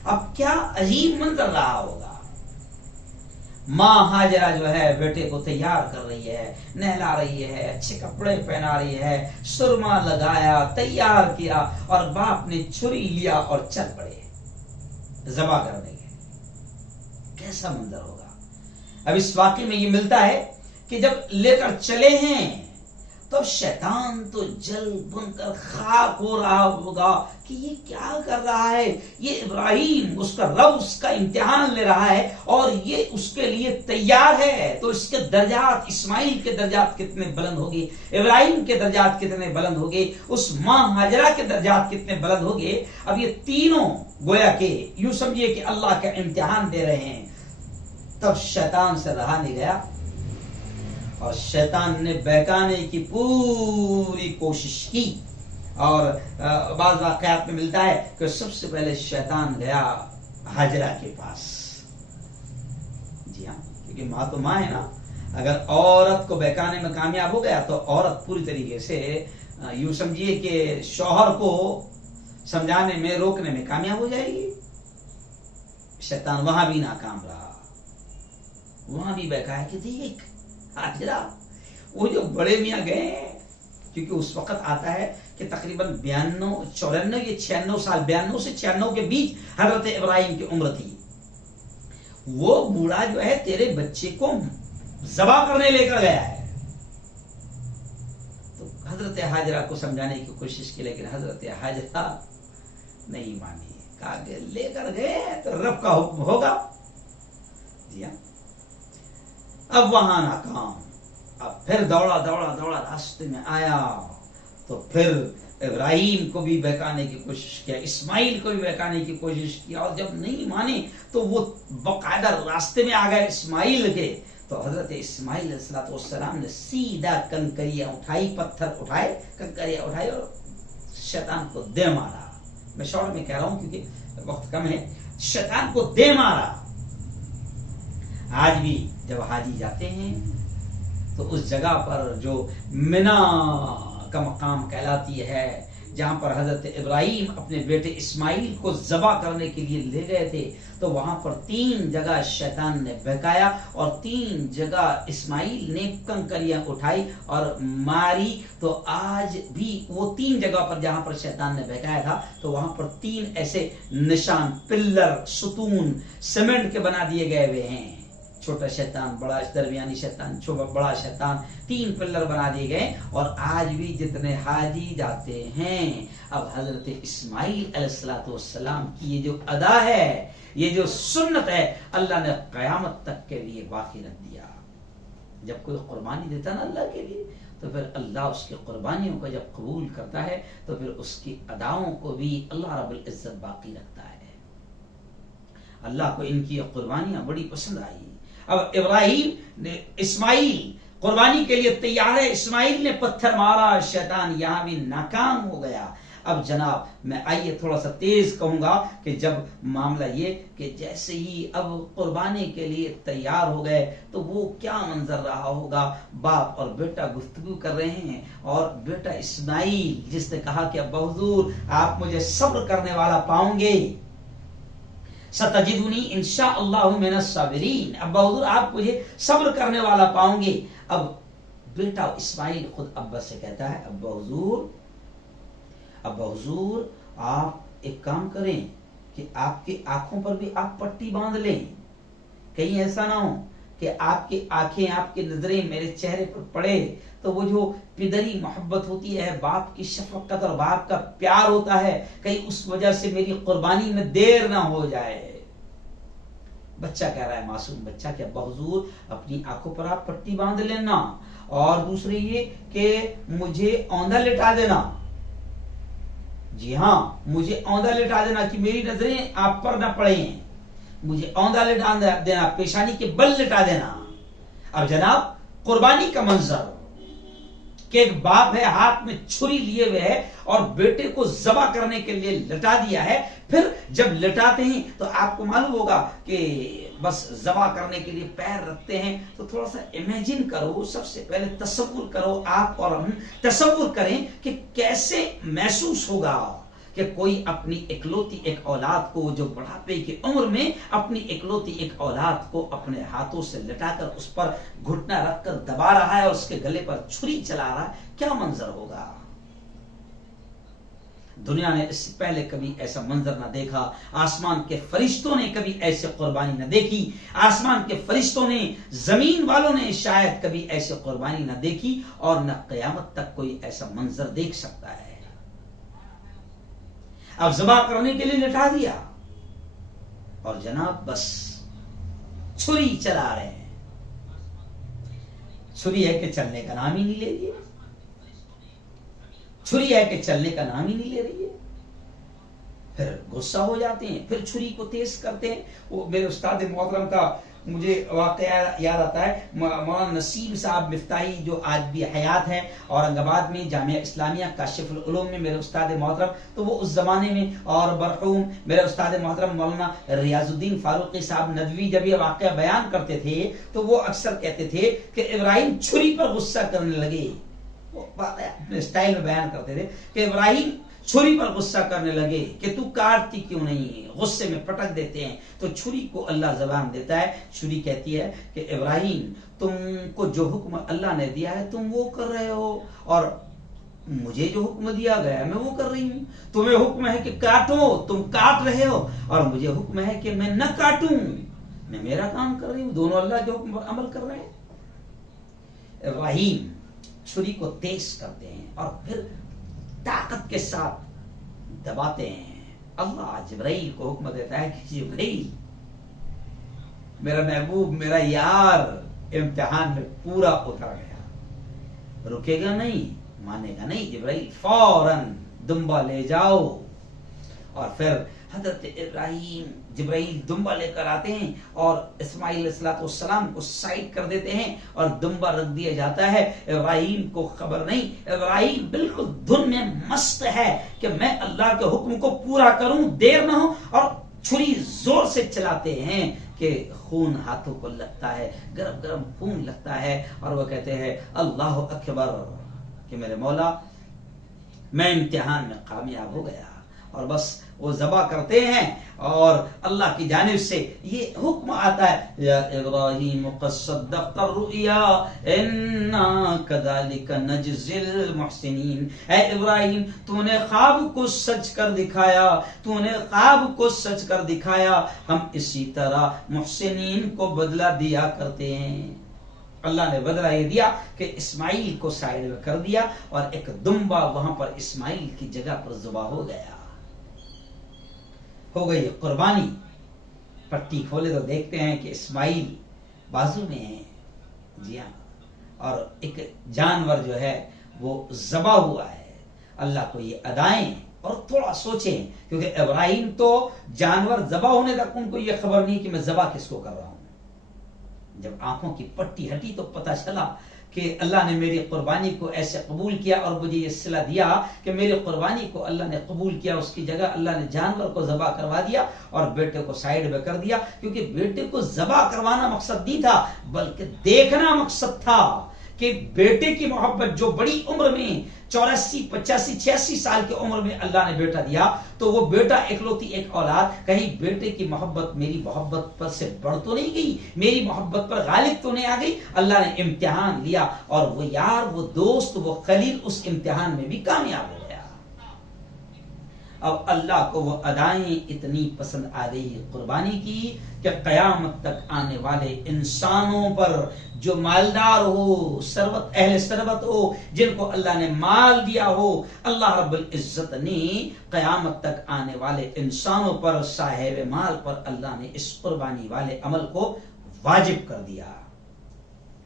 अब क्या अजीब मंजर रहा होगा। माँ हाजरा जो है बेटे को तैयार कर रही है, नहला रही है, अच्छे कपड़े पहना रही है, सुरमा लगाया, तैयार किया, और बाप ने छुरी लिया और चल पड़े ज़बा करने के। कैसा मंजर होगा। अब इस वाक़े में ये मिलता है कि जब लेकर चले हैं तो शैतान तो जल बुनकर खाक हो रहा होगा कि ये क्या कर रहा है, ये इब्राहिम उसका रब उसका इम्तिहान ले रहा है और ये उसके लिए तैयार है, तो इसके दर्जात, इस्माइल के दर्जात कितने बुलंद होंगे, इब्राहिम के दर्जात कितने बुलंद होंगे, उस माँ हाजरा के दर्जात कितने बुलंद होंगे। अब ये तीनों गोया के यूं समझिए कि अल्लाह का इम्तिहान दे रहे हैं। तब शैतान से रहा नहीं गया और शैतान ने बहकाने की पूरी कोशिश की। और बाज़ वाक़यात में मिलता है कि सबसे पहले शैतान गया हाजरा के पास। जी हाँ, क्योंकि माँ तो माँ है ना। अगर औरत को बहकाने में कामयाब हो गया तो औरत पूरी तरीके से यूं समझिए कि शौहर को समझाने में, रोकने में कामयाब हो जाएगी। शैतान वहां भी नाकाम रहा, वहां भी बहकाया कि देख हाजरा, वो जो बड़े मियाँ गए, क्योंकि उस वक्त आता है कि तकरीबन 94 ये 96 साल, 92 से 96 के बीच हजरत इब्राहिम की उम्र थी। वो बूढ़ा जो है तेरे बच्चे को ज़बा करने लेकर गया है। तो हजरत हाजरा को समझाने की कोशिश की, लेकिन हजरत हाजरा नहीं मानी। कहा कि लेकर गए तो रब का हुक्म होगा। जी हाँ, अब वहां नाकाम। अब फिर दौड़ा दौड़ा दौड़ा रास्ते में आया तो फिर इब्राहिम को भी बहकाने की कोशिश किया, इस्माइल को भी बहकाने की कोशिश किया, और जब नहीं माने तो वो बकायदा रास्ते में आ गए इस्माइल के। तो हजरत इस्माइल अलैहिस्सलाम ने सीधा कंकरियां उठाई, पत्थर उठाए, कंकरियां उठाई और शैतान को दे मारा। मैं शॉर्ट में कह रहा हूं क्योंकि वक्त कम है। शैतान को दे मारा। आज भी जब हाजी जाते हैं तो उस जगह पर जो मिना का मकाम कहलाती है, जहां पर हजरत इब्राहिम अपने बेटे इस्माइल को ज़बा करने के लिए ले गए थे, तो वहां पर 3 जगह शैतान ने बहकाया और 3 जगह इस्माइल ने कंकरियां उठाई और मारी। तो आज भी वो 3 जगह पर जहां पर शैतान ने बहकाया था, तो वहां पर 3 ऐसे निशान, पिल्लर, सुतून सीमेंट के बना दिए गए हुए हैं। छोटा शैतान, बड़ा दरमियानी शैतान, छोटा बड़ा शैतान, 3 पिल्लर बना दिए गए। और आज भी जितने हाजी जाते हैं, अब हजरत इस्माइल अलैहिस्सलाम की ये जो अदा है, ये जो सुन्नत है, अल्लाह ने क़यामत तक के लिए बाकी रख दिया। जब कोई कुर्बानी देता ना अल्लाह के लिए, तो फिर अल्लाह उसकी कुर्बानियों को जब कबूल करता है तो फिर उसकी अदाओं को भी अल्लाह रब्बुल इज्जत बाकी रखता है। अल्लाह को इनकी कुर्बानियां बड़ी पसंद आई। अब इब्राहिम ने, इस्माइल कुर्बानी के लिए तैयार है, इस्माइल ने पत्थर मारा, शैतान यहां भी नाकाम हो गया। अब जनाब मैं आइए थोड़ा सा तेज कहूंगा कि जब मामला ये कि जैसे ही अब कुर्बानी के लिए तैयार हो गए तो वो क्या मंजर रहा होगा। बाप और बेटा गुफ्तगू कर रहे हैं और बेटा इस्माइल जिसने कहा कि अब्बा हुजूर आप मुझे सब्र करने वाला पाओगे, सतजिदुनी इंशाअल्लाहु मिनस साबिरीन, अब्बा हुजूर आप मुझे सब्र करने वाला पाओगे। अब बेटा इस्माइल खुद अब्बा से कहता है अब्बा हुजूर आप एक काम करें कि आपकी आंखों पर भी आप पट्टी बांध लें, कहीं ऐसा ना हो कि आपकी आंखें आपकी नजरें मेरे चेहरे पर पड़े तो वो जो पिदरी मोहब्बत होती है, बाप की शफकत और बाप का प्यार होता है, कहीं उस वजह से मेरी कुर्बानी में देर ना हो जाए। बच्चा कह रहा है, मासूम बच्चा, कि अब्बा हुजूर अपनी आंखों पर आप पट्टी बांध लेना और दूसरे ये कि मुझे औंधा लिटा देना। जी हाँ, मुझे औंधा लिटा देना कि मेरी नजरें आप पर ना पड़े, मुझे औंधा लिटा देना, पेशानी के बल लिटा देना। अब जनाब कुर्बानी का मंजर कि एक बाप है हाथ में छुरी लिए हुए है और बेटे को ज़बा करने के लिए लिटा दिया है। फिर जब लिटाते हैं तो आपको मालूम होगा कि बस ज़बा करने के लिए पैर रखते हैं, तो थोड़ा सा इमेजिन करो, सबसे पहले तसव्वुर करो, आप और हम तसव्वुर करें कि कैसे महसूस होगा कि कोई अपनी इकलौती एक औलाद को, जो बुढ़ापे की उम्र में अपनी इकलौती एक औलाद को अपने हाथों से लिटाकर उस पर घुटना रखकर दबा रहा है और उसके गले पर छुरी चला रहा है, क्या मंजर होगा। दुनिया ने इससे पहले कभी ऐसा मंजर ना देखा, आसमान के फरिश्तों ने कभी ऐसे कुर्बानी ना देखी, आसमान के फरिश्तों ने, जमीन वालों ने शायद कभी ऐसे कुर्बानी ना देखी और न क़यामत तक कोई ऐसा मंजर देख सकता है। अब ज़बा करने के लिए लिटा दिया और जनाब बस छुरी चला रहे हैं। छुरी है कि चलने का नाम ही नहीं ले रही है, छुरी है कि चलने का नाम ही नहीं ले रही है। फिर गुस्सा हो जाते हैं, फिर छुरी को तेज करते हैं। वो मेरे उस्ताद मोहतरम का मुझे वाकया याद आता है, मौलाना नसीब साहब मिफ्ताही जो आज भी हयात हैं औरंगाबाद में जामिया इस्लामिया काशिफुल उलूम में मेरे उस्ताद मोहतरम, तो वो उस जमाने में, और मरहूम मेरे उस्ताद मोहतरम मौलाना रियाजुद्दीन फारूकी साहब नदवी जब ये वाकया बयान करते थे तो वो अक्सर कहते थे कि इब्राहिम छुरी पर गुस्सा करने लगे। वो अपने स्टाइल में बयान करते थे कि इब्राहिम छुरी पर गुस्सा करने लगे कि तू काटती क्यों नहीं, गुस्से में पटक देते हैं। तो छुरी को अल्लाह जबान देता है, छुरी कहती है कि इब्राहिम तुमको जो हुक्म अल्लाह ने दिया है तुम वो कर रहे हो और मुझे जो हुक्म दिया गया मैं वो कर रही हूँ। तुम्हें हुक्म है कि काटो, तुम काट रहे हो, और मुझे हुक्म है कि मैं न काटूं, मैं मेरा काम कर रही हूँ। दोनों अल्लाह के हुक्म पर अमल कर रहे हैं। इब्राहिम छुरी को तेज करते हैं और फिर ताकत के साथ दबाते हैं। अल्लाह जिब्राइल को हुक्म देता है कि जिब्राइल, मेरा महबूब, मेरा यार इम्तिहान में पूरा उतर गया, रुकेगा नहीं, मानेगा नहीं। जिब्राइल फौरन दुम्बा ले जाओ। और फिर हजरत इब्राहिम जिब्राइल दुम्बा लेकर आते हैं और इस्माइल अलैहिस्सलाम को साइड कर देते हैं और दुम्बा रख दिया जाता है। इब्राहिम को खबर नहीं, इब्राहिम बिल्कुल धुन में मस्त है कि मैं अल्लाह के हुक्म को पूरा करूं, देर ना हो, और छुरी जोर से चलाते हैं कि खून हाथों को लगता है, गरम गरम खून लगता है, और वो कहते हैं अल्लाह अकबर कि मेरे मौला मैं इम्तिहान में कामयाब हो गया। और बस वो ज़बा करते हैं और अल्लाह की जानिब से ये हुक्म आता है, या इब्राहिम क़द सद्दक़्ता रुया इन्ना कज़ालिका नजज़िल मुहसिनीन। ऐ इब्राहिम तूने ख्वाब को सच कर दिखाया, तूने ख्वाब को सच कर दिखाया, हम इसी तरह मुहसिनीन को बदला दिया करते हैं। अल्लाह ने बदला ये दिया कि इस्माइल को साइड में कर दिया और एक दुम्बा वहां पर इस्माइल की जगह पर ज़ुबा हो गया। हो गई कुर्बानी। पट्टी खोले तो देखते हैं कि इस्माइल बाजू में है, जी हाँ, और एक जानवर जो है वो ज़बा हुआ है। अल्लाह को ये अदाएं, और थोड़ा सोचें क्योंकि इब्राहिम तो जानवर ज़बा होने तक उनको ये खबर नहीं कि मैं ज़बा किसको कर रहा हूं, जब आंखों की पट्टी हटी तो पता चला कि अल्लाह ने मेरी कुर्बानी को ऐसे कबूल किया और मुझे ये सिला दिया कि मेरी कुर्बानी को अल्लाह ने कबूल किया। उसकी जगह अल्लाह ने जानवर को ज़बा करवा दिया और बेटे को साइड में कर दिया, क्योंकि बेटे को ज़बा करवाना मकसद नहीं था, बल्कि देखना मकसद था कि बेटे की मोहब्बत जो बड़ी उम्र में 84, 85, 86 साल की उम्र में अल्लाह ने बेटा दिया, तो वो बेटा इकलौती एक औलाद, कहीं बेटे की मोहब्बत मेरी मोहब्बत पर से बढ़ तो नहीं गई, मेरी मोहब्बत पर गालिब तो नहीं आ गई। अल्लाह ने इम्तिहान लिया और वो यार, वो दोस्त, वो खलील उस इम्तिहान में भी कामयाब हो गया। अब अल्लाह को वो अदाएं इतनी पसंद आ गई कुर्बानी की कि कयामत तक आने वाले इंसानों पर, जो मालदार हो, सरवत अहले सरवत हो, जिनको अल्लाह ने माल दिया हो, अल्लाह रब्बुल इज्जत ने कयामत तक आने वाले इंसानों पर, साहिब माल पर अल्लाह ने इस कुर्बानी वाले अमल को वाजिब कर दिया।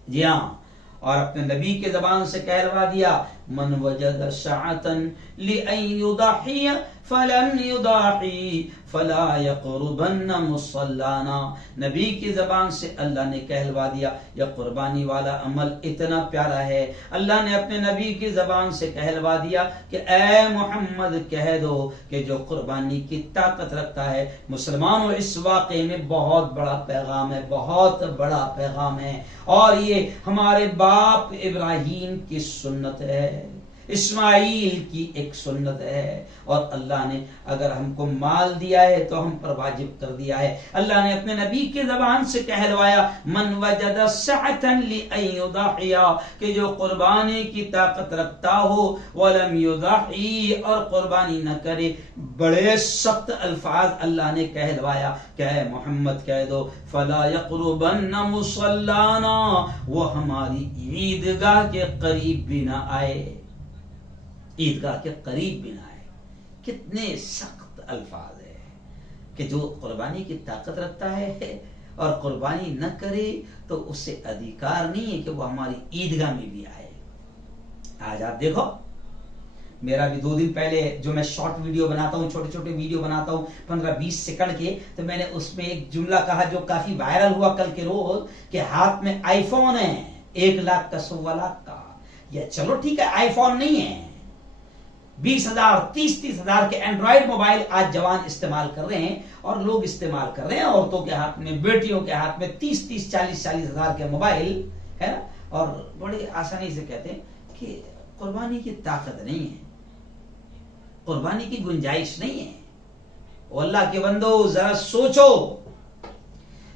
जी हाँ, और अपने नबी के जबान से कहलवा दिया, मन वजद सअतन लिअन युदाही फलन युदाही फला यक़रुबन्न मुसल्लाना। नबी की जबान से अल्लाह ने कहलवा दिया, यह कुर्बानी वाला अमल इतना प्यारा है। अल्लाह ने अपने नबी की जबान से कहलवा दिया कि ए मोहम्मद कह दो कि जो कुर्बानी की ताकत रखता है। मुसलमानों, इस वाक़े में बहुत बड़ा पैगाम है, बहुत बड़ा पैगाम है, और ये हमारे बाप इब्राहिम की सुन्नत है, इस्माइल की एक सुन्नत है। और अल्लाह ने अगर हमको माल दिया है तो हम पर वाजिब कर दिया है। अल्लाह ने अपने नबी के ज़बान से कहलवाया, मन वजद सअतन लिअन युदाहिया, कि जो कुर्बानी की ताकत रखता हो, वलम युदाही, और कुर्बानी न करे। बड़े सख्त अल्फाज अल्लाह ने कहलवाया, कह मोहम्मद कह दो, फला यक़रुबन्न मुसल्लाना, वो हमारी ईदगाह के करीब भी ना आए, ईदगाह के करीब भी ना आए। कितने सख्त अल्फाज है कि जो कुर्बानी की ताकत रखता है और कुर्बानी न करे तो उससे अधिकार नहीं है कि वो हमारी ईदगाह में भी आए। आज आप देखो, मेरा भी 2 दिन पहले जो मैं शॉर्ट वीडियो बनाता हूँ, छोटे छोटे वीडियो बनाता हूँ 15-20 सेकंड के, तो मैंने उसमें एक जुमला कहा जो काफी वायरल हुआ कल के रोज, कि हाथ में आईफोन है 1 लाख का, 1.25 लाख का। या चलो ठीक है, आईफोन नहीं है, 20,000 30 हजार के एंड्रॉइड मोबाइल आज जवान इस्तेमाल कर रहे हैं, और लोग इस्तेमाल कर रहे हैं, औरतों के हाथ में, बेटियों के हाथ में 30 40 हजार के मोबाइल है ना, और बड़ी आसानी से कहते हैं कि कुर्बानी की ताकत नहीं है, कुर्बानी की गुंजाइश नहीं है। अल्लाह के बंदो, जरा सोचो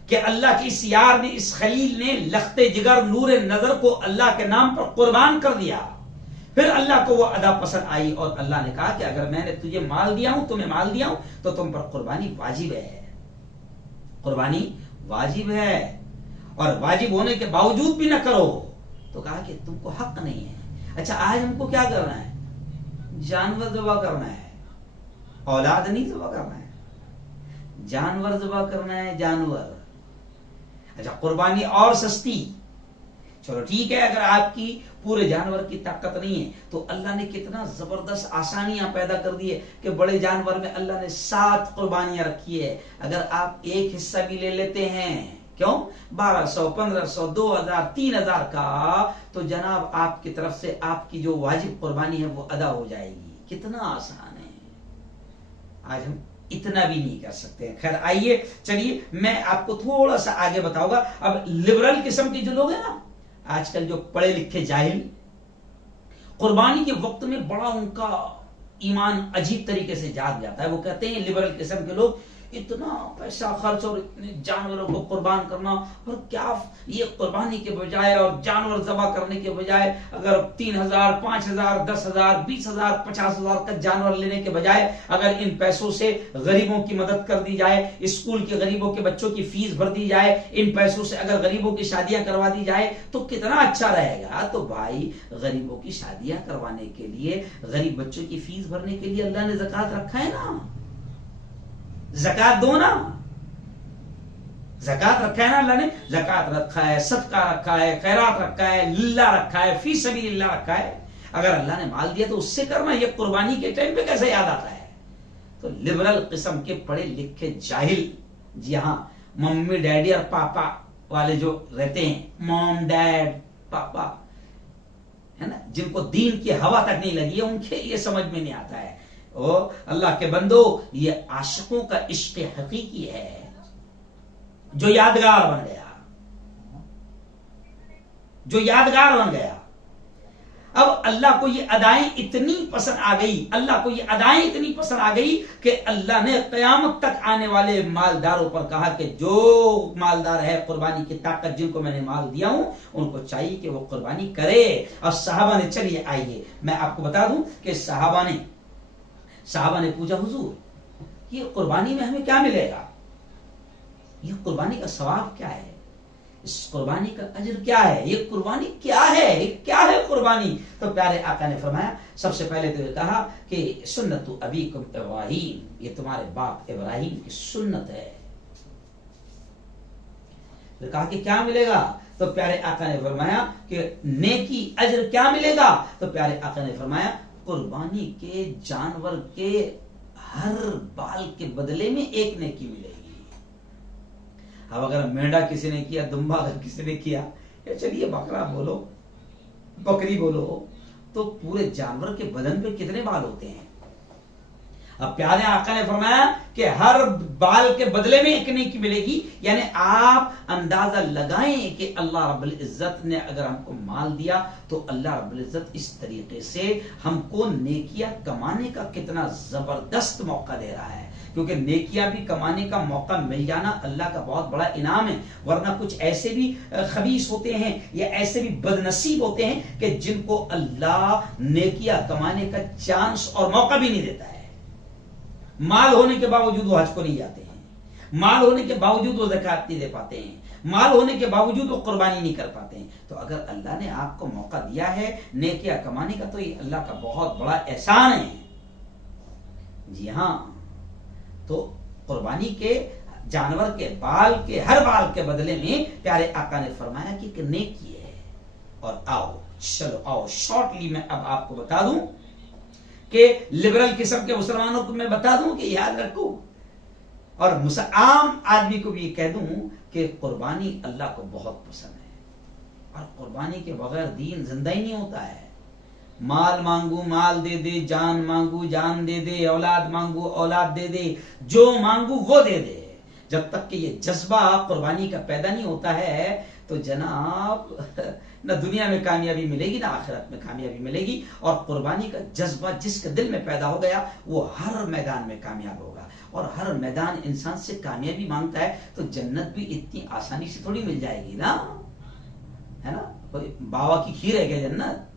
कि अल्लाह की इस यार ने, इस खलील ने लख्ते जिगर नूरे नजर को अल्लाह के नाम पर कुर्बान कर दिया। फिर अल्लाह को वो अदा पसंद आई और अल्लाह ने कहा कि अगर मैंने तुझे माल दिया हूं, तुम्हें माल दिया हूं, तो तुम पर कुर्बानी वाजिब है, कुर्बानी वाजिब है। और वाजिब होने के बावजूद भी ना करो तो कहा कि तुमको हक नहीं है। अच्छा, आज हमको क्या करना है? जानवर ज़बह करना है, औलाद नहीं ज़बह करना है, जानवर ज़बह करना है, जानवर। अच्छा, कुर्बानी और सस्ती, चलो ठीक है, अगर आपकी पूरे जानवर की ताकत नहीं है तो अल्लाह ने कितना जबरदस्त आसानियां पैदा कर दी है कि बड़े जानवर में अल्लाह ने 7 कुर्बानियां रखी है। अगर आप एक हिस्सा भी ले लेते हैं, क्यों 1200, 1500, 2000, 3000 का, तो जनाब आपकी तरफ से आपकी जो वाजिब कुर्बानी है वो अदा हो जाएगी। कितना आसान है, आज हम इतना भी नहीं कर सकते हैं। खैर आइए, चलिए मैं आपको थोड़ा सा आगे बताऊंगा। अब लिबरल किस्म के जो लोग हैं ना, आजकल जो पढ़े लिखे जाहिल, कुर्बानी के वक्त में बड़ा उनका ईमान अजीब तरीके से जाग जाता है। वो कहते हैं लिबरल किस्म के लोग, इतना पैसा खर्च और इतने जानवरों को कुर्बान करना, और क्या ये कुर्बानी के बजाय और जानवर ज़बह करने के बजाय अगर 3000, 5000, 10,000, 20,000, 50,000 का जानवर लेने के बजाय अगर इन पैसों से गरीबों की मदद कर दी जाए, स्कूल के गरीबों के बच्चों की फीस भर दी जाए, इन पैसों से अगर गरीबों की शादियां करवा दी जाए तो कितना अच्छा रहेगा। तो भाई, गरीबों की शादियां करवाने के लिए, गरीब बच्चों की फीस भरने के लिए अल्लाह ने ज़कात रखा है ना, ज़कात दो ना, ज़कात रखा है ना अल्लाह ने, ज़कात रखा है, सदका रखा है, खैरात रखा है, लिल्लाह रखा है, फी सबीलिल्लाह रखा है। अगर अल्लाह ने माल दिया तो उससे करना, ये कुर्बानी के टाइम पे कैसे याद आता है? तो लिबरल किस्म के पढ़े लिखे जाहिल, जी हाँ, मम्मी डैडी और पापा वाले जो रहते हैं, मॉम डैड पापा, है ना, जिनको दीन की हवा तक नहीं लगी है, उनके ये समझ में नहीं आता है। ओ अल्लाह के बंदो, ये आशिकों का इश्क हकीकी है जो यादगार बन गया, जो यादगार बन गया। अब अल्लाह को ये अदाएं इतनी पसंद आ गई, अल्लाह को ये अदाएं इतनी पसंद आ गई कि अल्लाह ने क़यामत तक आने वाले मालदारों पर कहा कि जो मालदार है, कुर्बानी की ताकत जिनको मैंने माल दिया हूं, उनको चाहिए कि वो कुर्बानी करे। और साहबा ने, चलिए आइए मैं आपको बता दूं कि साहबा ने पूछा, हुजूर ये कुर्बानी में हमें क्या मिलेगा, ये कुर्बानी का सवाब क्या है, इस कुर्बानी का अजर क्या है, ये कुर्बानी क्या है, क्या है कुर्बानी। तो प्यारे आका ने फरमाया, सबसे पहले तो ये कहा कि सुन्नतु अबीकुम इब्राहीम, ये तुम्हारे बाप इब्राहीम की सुन्नत है। तो कहा कि क्या मिलेगा, तो प्यारे आका ने फरमाया कि नेकी अजर क्या मिलेगा, तो प्यारे आका ने फरमाया कुर्बानी के जानवर के हर बाल के बदले में एक नेकी मिलेगी। अब अगर मेंढा किसी ने किया, दुम्बा अगर किसी ने किया, या चलिए बकरा बोलो, बकरी बोलो, तो पूरे जानवर के बदन पे कितने बाल होते हैं। अब प्यारे आका ने फरमाया कि हर बाल के बदले में एक नेकी मिलेगी। यानी आप अंदाजा लगाएं कि अल्लाह रब्बुल इज्जत ने अगर हमको माल दिया तो अल्लाह रब्बुल इज्जत इस तरीके से हमको नेकियां कमाने का कितना जबरदस्त मौका दे रहा है। क्योंकि नेकियां भी कमाने का मौका मिल जाना अल्लाह का बहुत बड़ा इनाम है। वरना कुछ ऐसे भी खबीस होते हैं या ऐसे भी बदनसीब होते हैं कि जिनको अल्लाह नेकियां कमाने का चांस और मौका भी नहीं देता है। माल होने के बावजूद वो हज को नहीं जाते हैं, माल होने के बावजूद वो ज़कात नहीं दे पाते हैं, माल होने के बावजूद वो कुर्बानी नहीं कर पाते हैं। तो अगर अल्लाह ने आपको मौका दिया है नेकियां कमाने का, तो ये अल्लाह का बहुत बड़ा एहसान है। जी हाँ, तो कुर्बानी के जानवर के बाल के हर बाल के बदले में प्यारे आका ने फरमाया कि नेकी है। और आओ, चलो आओ, शॉर्टली मैं अब आपको बता दूं कि लिबरल किस्म के मुसलमानों को मैं बता दूं कि याद रखो, और आम आदमी को भी कह दूं कि कुर्बानी अल्लाह को बहुत पसंद है। और कुर्बानी के बगैर दीन जिंदा ही नहीं होता है। माल मांगू माल दे दे, जान मांगू जान दे दे, औलाद मांगू औलाद दे दे, जो मांगू वो दे दे। जब तक कि ये जज्बा कुर्बानी का पैदा नहीं होता है तो जनाब न दुनिया में कामयाबी मिलेगी ना आखिरत में कामयाबी मिलेगी। और कुर्बानी का जज्बा जिसके दिल में पैदा हो गया वो हर मैदान में कामयाब होगा। और हर मैदान इंसान से कामयाबी मांगता है तो जन्नत भी इतनी आसानी से थोड़ी मिल जाएगी ना, है ना। कोई बाबा की खीर है क्या जन्नत?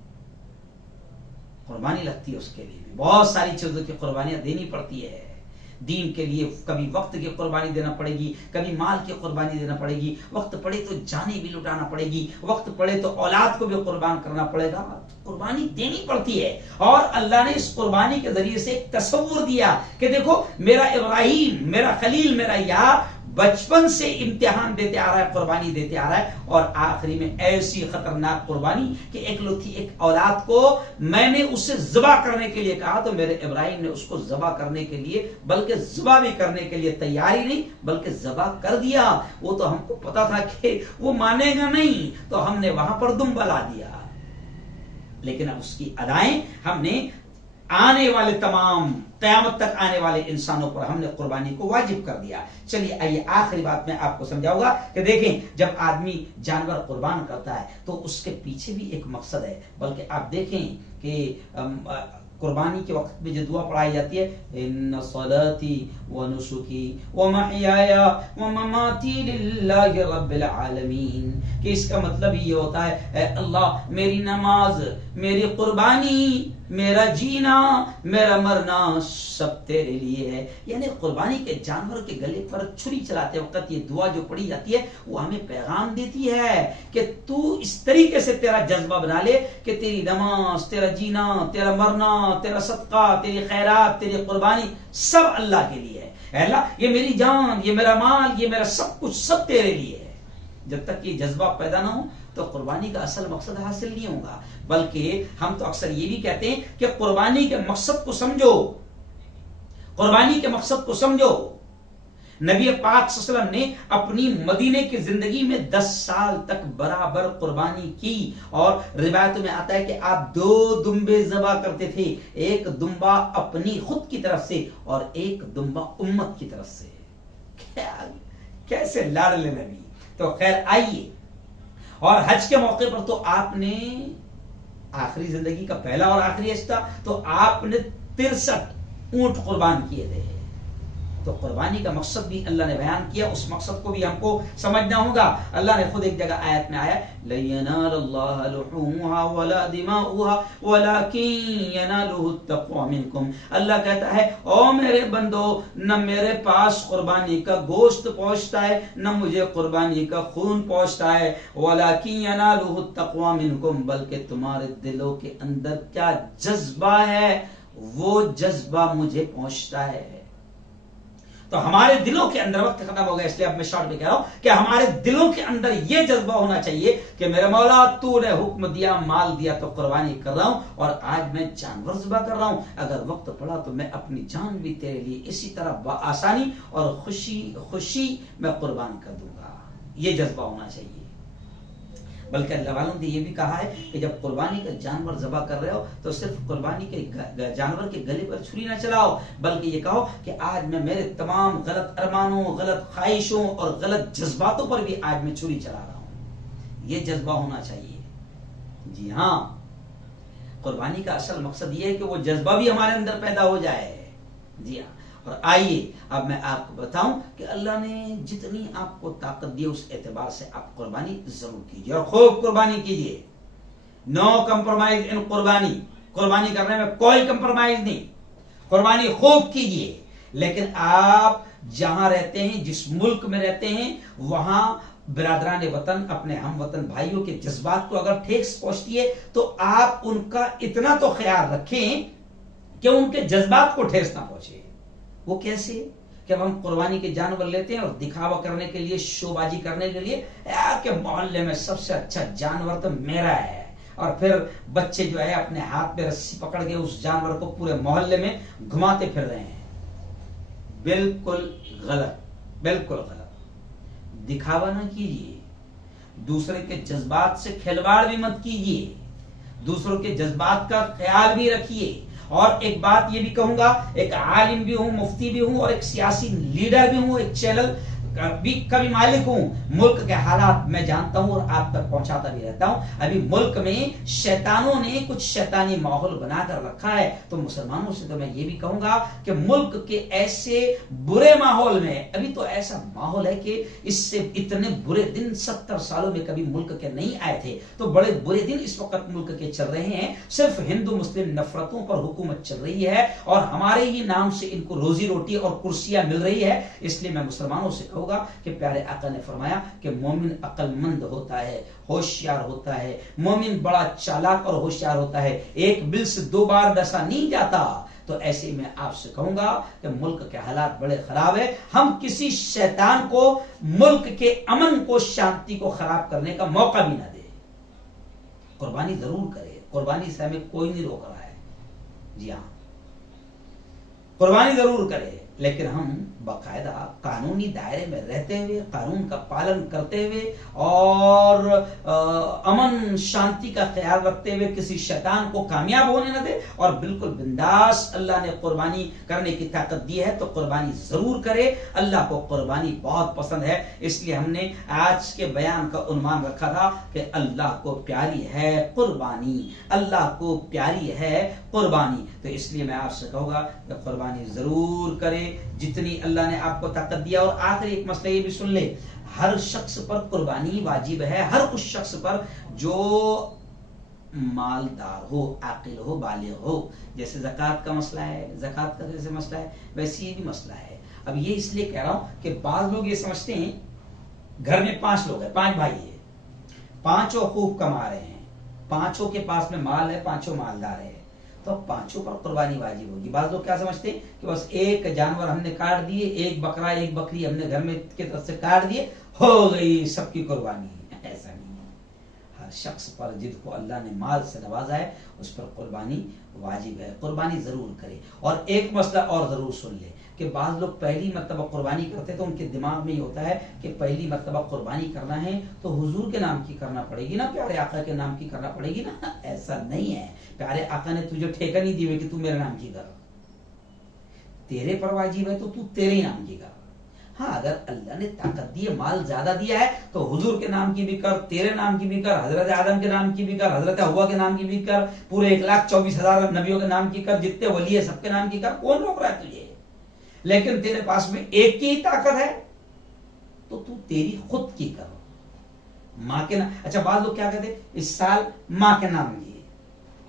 कुर्बानी लगती है उसके लिए भी, बहुत सारी चीजों की कुर्बानियां देनी पड़ती है दीन के लिए। कभी वक्त की कुर्बानी देना पड़ेगी, कभी माल की कुर्बानी देना पड़ेगी, वक्त पड़े तो जाने भी लुटाना पड़ेगी, वक्त पड़े तो औलाद को भी कुर्बान करना पड़ेगा। कुर्बानी देनी पड़ती है। और अल्लाह ने इस कुर्बानी के जरिए से एक तस्वुर दिया कि देखो मेरा इब्राहिम, मेरा खलील, मेरा यार बचपन से इम्तिहान देते आ रहा है, कुर्बानी देते आ रहा है। और आखिरी में ऐसी खतरनाक कुर्बानी कि एकलौती एक औलाद को मैंने उसे ज़बा करने के लिए कहा तो मेरे इब्राहिम ने उसको ज़बा करने के लिए, बल्कि ज़बा भी करने के लिए तैयारी नहीं बल्कि ज़बा कर दिया। वो तो हमको पता था कि वो मानेगा नहीं, तो हमने वहां पर दुम बला दिया। लेकिन अब उसकी अदाएं हमने आने वाले तमाम क़यामत तक आने वाले इंसानों पर हमने कुर्बानी को वाजिब कर दिया। चलिए आइए आखिरी बात मैं आपको समझाऊंगा कि देखें जब आदमी जानवर कुर्बान करता है तो उसके पीछे भी एक मकसद है। बल्कि आप देखें कि कुर्बानी के वक्त में जो दुआ पढ़ाई जाती है, इन्ना सलाती व नुसुकी व महयाया व ममाती लिल्लाहि रब्बिल आलमीन, कि इसका मतलब ये होता है ऐ अल्लाह मेरी नमाज, मेरी कुर्बानी, मेरा जीना, मेरा मरना सब तेरे लिए है। यानी कुर्बानी के जानवर के गले पर छुरी चलाते वक्त ये दुआ जो पढ़ी जाती है वो हमें पैगाम देती है कि तू इस तरीके से तेरा जज्बा बना ले कि तेरी नमाज, तेरा जीना, तेरा मरना, तेरा सदका, तेरी खैरात, तेरी कुर्बानी सब अल्लाह के लिए है। अल्लाह ये मेरी जान, ये मेरा माल, ये मेरा सब कुछ सब तेरे लिए है। जब तक ये जज्बा पैदा ना हो तो कुर्बानी का असल मकसद हासिल नहीं होगा। बल्कि हम तो अक्सर ये भी कहते हैं कि कुर्बानी के मकसद को समझो, कुर्बानी के मकसद को समझो। नबी पाक सल्लल्लाहु अलैहि वसल्लम ने अपनी मदीने की जिंदगी में 10 साल तक बराबर कुर्बानी की। और रिवायत में आता है कि आप 2 दुम्बे ज़बा करते थे, एक दुम्बा अपनी खुद की तरफ से और एक दुम्बा उम्मत की तरफ से। कैसे लाडले नबी। तो खैर आइए, और हज के मौके पर तो आपने आखिरी जिंदगी का पहला और आखिरी हज था, तो आपने 63 ऊंट कुर्बान किए थे। तो कुर्बानी का मकसद भी अल्लाह ने बयान किया, उस मकसद को भी हमको समझना होगा। अल्लाह ने खुद एक जगह आयत में आया, लयनालल्लाहु लुहूमुहा वला दिमाउहा वलाकिन यनालुहु तक़वा मिनकुम। अल्लाह कहता है, ओ मेरे बंदो, न मेरे पास कुर्बानी का गोश्त पहुंचता है, न मुझे कुर्बानी का खून पहुंचता है, वलाकिन यनालुहु तक़वा मिनकुम, बल्कि तुम्हारे दिलों के अंदर क्या जज्बा है वो जज्बा मुझे पहुंचता है। तो हमारे दिलों के अंदर, वक्त खत्म हो गया इसलिए अब मैं शॉर्ट में कह रहा हूं कि हमारे दिलों के अंदर यह जज्बा होना चाहिए कि मेरे मौला तूने हुक्म दिया, माल दिया तो कुर्बानी कर रहा हूं, और आज मैं जानवर ज़िबा कर रहा हूं। अगर वक्त पड़ा तो मैं अपनी जान भी तेरे लिए इसी तरह आसानी और खुशी खुशी मैं कुर्बान कर दूंगा। यह जज्बा होना चाहिए। बल्कि अल्लाह वालों ने ये भी कहा है कि जब कुर्बानी का जानवर ज़बा कर रहे हो तो सिर्फ कुर्बानी के जानवर के गले पर छुरी ना चलाओ, बल्कि ये कहो कि आज मैं मेरे तमाम गलत अरमानों, गलत ख्वाहिशों और गलत जज्बातों पर भी आज मैं छुरी चला रहा हूं। ये जज्बा होना चाहिए। जी हाँ, कुर्बानी का असल मकसद ये है कि वो जज्बा भी हमारे अंदर पैदा हो जाए। जी हाँ, और आइए अब मैं आपको बताऊं कि अल्लाह ने जितनी आपको ताकत दी उस एतबार से आप कुर्बानी जरूर कीजिए, और खूब कुर्बानी कीजिए। नो कंप्रोमाइज इन कुर्बानी। कुर्बानी करने में कोई कंप्रोमाइज नहीं, कुर्बानी खूब कीजिए। लेकिन आप जहां रहते हैं, जिस मुल्क में रहते हैं, वहां बिरादरान वतन, अपने हम वतन भाइयों के जज्बात को अगर ठेस पहुंचती है तो आप उनका इतना तो ख्याल रखें कि उनके जज्बात को ठेस ना पहुंचे। वो कैसे? कि हम कुर्बानी के जानवर लेते हैं और दिखावा करने के लिए, शोबाजी करने के लिए, यार के मोहल्ले में सबसे अच्छा जानवर तो मेरा है, और फिर बच्चे जो है अपने हाथ पे रस्सी पकड़ के उस जानवर को पूरे मोहल्ले में घुमाते फिर रहे हैं। बिल्कुल गलत, बिल्कुल गलत। दिखावा ना कीजिए, दूसरे के जज्बात से खिलवाड़ भी मत कीजिए, दूसरों के जज्बात का ख्याल भी रखिए। और एक बात ये भी कहूंगा, एक आलिम भी हूं, मुफ्ती भी हूं, और एक सियासी लीडर भी हूं, एक चैनल का भी मालिक हूं। मुल्क के हालात मैं जानता हूं और आप तक पहुंचाता भी रहता हूं। अभी मुल्क में शैतानों ने कुछ शैतानी माहौल बनाकर रखा है, तो मुसलमानों से तो मैं ये भी कहूंगा कि मुल्क के ऐसे बुरे माहौल में, अभी तो ऐसा माहौल है कि इससे इतने बुरे दिन 70 सालों में कभी मुल्क के नहीं आए थे। तो बड़े बुरे दिन इस वक्त मुल्क के चल रहे हैं। सिर्फ हिंदू मुस्लिम नफरतों पर हुकूमत चल रही है, और हमारे ही नाम से इनको रोजी रोटी और कुर्सियां मिल रही है। इसलिए मैं मुसलमानों से कहूंगा कि प्यारे आका ने फरमाया कि मोमिन अक्लमंद होता है, होशियार होता है। मोमिन बड़ा चालाक और होशियार होता है, एक बिल से 2 बार डसा नहीं जाता। तो ऐसे में आपसे कहूंगा कि मुल्क के हालात बड़े खराब है। हम किसी शैतान को मुल्क के अमन को, शांति को खराब करने का मौका भी ना दे। कुर्बानी जरूर करे, कुर्बानी से हमें कोई नहीं रोक रहा है। जी हाँ, कुर्बानी जरूर करे, लेकिन हम बाकायदा कानूनी दायरे में रहते हुए, कानून का पालन करते हुए और अमन शांति का ख्याल रखते हुए किसी शैतान को कामयाब होने न दे, और बिल्कुल बिंदास अल्लाह ने कुर्बानी करने की ताकत दी है तो कुर्बानी जरूर करे। अल्लाह को कुर्बानी बहुत पसंद है, इसलिए हमने आज के बयान का उन्वान रखा था कि अल्लाह को प्यारी है कुर्बानी, अल्लाह को प्यारी है कुर्बानी। तो इसलिए मैं आपसे कहूंगा कि कुर्बानी जरूर करे जितनी अल्लाह ने आपको ताकत दिया। और आखिरी एक मसला ये भी सुन ले, हर शख्स पर कुर्बानी वाजिब है, हर उस शख्स पर जो मालदार हो, आकिल हो, बालिग हो। जैसे ज़कात का मसला है, ज़कात का जैसे मसला है, वैसे ये भी मसला है। अब ये इसलिए कह रहा हूं कि बाज लोग ये समझते हैं घर में 5 लोग हैं, 5 भाई है, पांचों खूब कमा रहे हैं, पांचों के पास में माल है, पांचों मालदार है, तो पांचों पर कुर्बानी वाजिब होगी। बाज लोग क्या समझते हैं कि बस एक जानवर हमने काट दिए, एक बकरा, एक बकरी हमने घर में की तरफ से काट दिए, हो गई सबकी कुर्बानी। ऐसा नहीं है। हर शख्स पर जिसको अल्लाह ने माल से नवाजा है उस पर कुर्बानी वाजिब है, कुर्बानी जरूर करे। और एक मसला और जरूर सुन ले कि बाज लोग पहली मर्तबा कुर्बानी करते तो उनके दिमाग में ये होता है कि पहली मर्तबा कुर्बानी करना है तो हुजूर के नाम की करना पड़ेगी ना, प्यारे आका के नाम की करना पड़ेगी ना। ऐसा नहीं है, प्यारे आका ने तुझे ठेका नहीं दिए कि तू मेरे नाम की कर, तेरे पर वाजिब है तो तू तेरे ही नाम की कर। हाँ, अगर अल्लाह ने ताकत दी है, माल ज्यादा दिया है तो हुजूर के नाम की भी कर, तेरे नाम की भी कर, हजरत आदम के नाम की भी कर, हजरत हव्वा के नाम की भी कर, पूरे 1,24,000 नबियों के नाम की कर, जितने वली है सबके नाम की कर, कौन रोक रहा है तुझे? लेकिन तेरे पास में एक की ही ताकत है तो तू तेरी खुद की कर, माँ के नाम। अच्छा, बाद लोग क्या कहते, इस साल माँ के नाम की,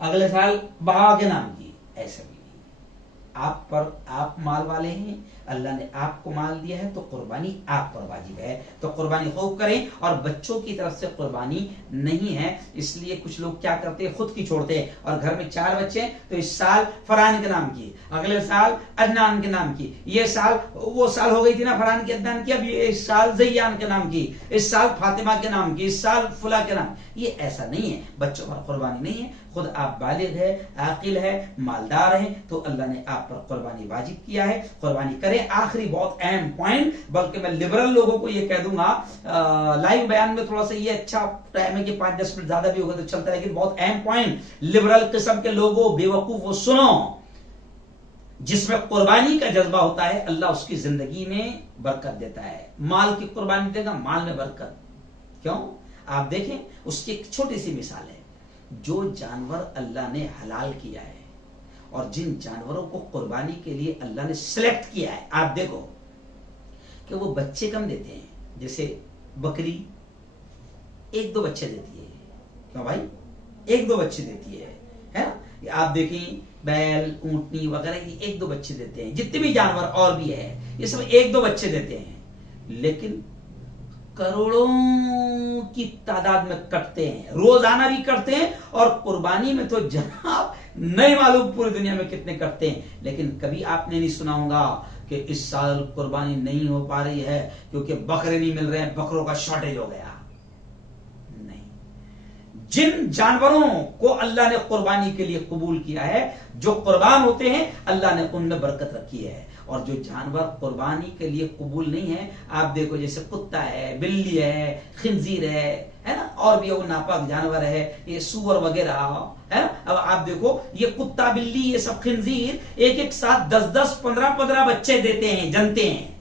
अगले साल बाबा के नाम की, ऐसा भी नहीं। आप पर, आप माल वाले हैं, अल्लाह ने आपको माल दिया है तो कुर्बानी आप पर वाजिब है, तो कुर्बानी खूब करें। और बच्चों की तरफ से कुर्बानी नहीं है, इसलिए कुछ लोग क्या करते हैं, खुद की छोड़ते हैं। और घर में 4 बच्चे तो इस साल फरहान के नाम की, अगले साल अदनान के नाम की, ये साल वो साल हो गई थी ना फरहान की अदनान की, अब ये इस साल जैयान के नाम की, इस साल फातिमा के नाम की, इस साल फुला के नाम। ये ऐसा नहीं है, बच्चों पर कुर्बानी नहीं है। खुद आप बालिग है, आकिल है, मालदार हैं तो अल्लाह ने आप पर कुर्बानी वाजिब किया है, कुर्बानी करें। आखिरी बहुत अहम पॉइंट, बल्कि मैं लिबरल लोगों को ये कह दूंगा, लाइव बयान में थोड़ा सा ये अच्छा टाइम है कि 5-10 मिनट ज्यादा भी होगा तो चलता है, लेकिन बहुत अहम पॉइंट, लिबरल किस्म के लोगों, बेवकूफ, वो सुनो, जिसमें कुर्बानी का जज्बा होता है अल्लाह उसकी जिंदगी में बरकत देता है। माल की कुर्बानी देगा, माल में बरकत। क्यों? आप देखें, उसकी एक छोटी सी मिसाल है, जो जानवर अल्लाह ने हलाल किया है और जिन जानवरों को कुर्बानी के लिए अल्लाह ने सिलेक्ट किया है, आप देखो कि वो बच्चे कम देते हैं। जैसे बकरी 1-2 बच्चे देती है, क्यों भाई, 1-2 बच्चे देती है ना। आप देखें बैल, ऊंटनी वगैरह, ये 1-2 बच्चे देते हैं। जितने भी जानवर और भी है ये सब 1-2 बच्चे देते हैं, लेकिन करोड़ों की तादाद में कटते हैं, रोजाना भी करते हैं, और कुर्बानी में तो जनाब नहीं मालूम पूरी दुनिया में कितने करते हैं। लेकिन कभी आपने नहीं सुना होगा कि इस साल कुर्बानी नहीं हो पा रही है क्योंकि बकरे नहीं मिल रहे हैं, बकरों का शॉर्टेज हो गया। नहीं, जिन जानवरों को अल्लाह ने कुर्बानी के लिए कबूल किया है, जो कुर्बान होते हैं, अल्लाह ने उनमें बरकत रखी है। और जो जानवर कुर्बानी के लिए कबूल नहीं है, आप देखो जैसे कुत्ता है, बिल्ली है, खिंजीर है ना, और भी वो नापाक जानवर है, ये सूअर वगैरह है ना। अब आप देखो ये कुत्ता, बिल्ली, ये सब खिंजीर एक साथ 10-10, 15-15 बच्चे देते हैं, जनते हैं,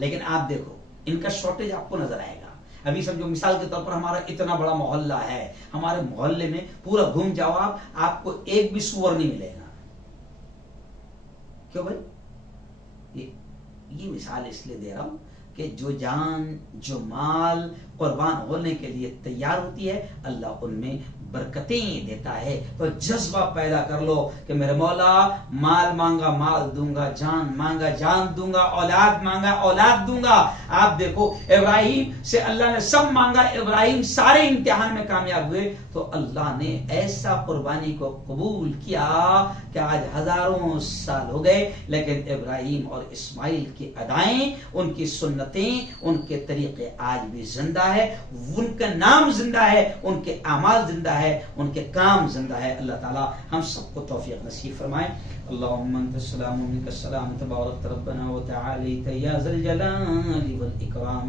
लेकिन आप देखो इनका शॉर्टेज आपको नजर आएगा। अभी समझो मिसाल के तौर पर हमारा इतना बड़ा मोहल्ला है, हमारे मोहल्ले में पूरा घूम जाओ आप, आपको एक भी सूअर नहीं मिलेगा। क्यों भाई? ये मिसाल इसलिए दे रहा हूं कि जो जान, जो माल कुर्बान होने के लिए तैयार होती है, अल्लाह उनमें बरकतें देता है। तो जज्बा पैदा कर लो कि मेरे मौला, माल मांगा माल दूंगा, जान मांगा जान दूंगा, औलाद मांगा औलाद दूंगा। आप देखो इब्राहिम से अल्लाह ने सब मांगा, इब्राहिम सारे इम्तिहान में कामयाब हुए, तो अल्लाह ने ऐसा कुर्बानी को कबूल किया कि आज हजारों साल हो गए, लेकिन इब्राहिम और इस्माइल की अदाएं, उनकी सुन्नतें, उनके तरीके आज भी जिंदा है, उनका नाम जिंदा है, उनके अमाल जिंदा है, उनके काम जिंदा है। अल्लाह ताला हम सबको तौफीक नसीब फरमाए। अल्लाहुम्मा अंतस सलाम व मिनकस सलाम, तबारक रब्बना व तआला या ज़ल जलाली वल इकराम।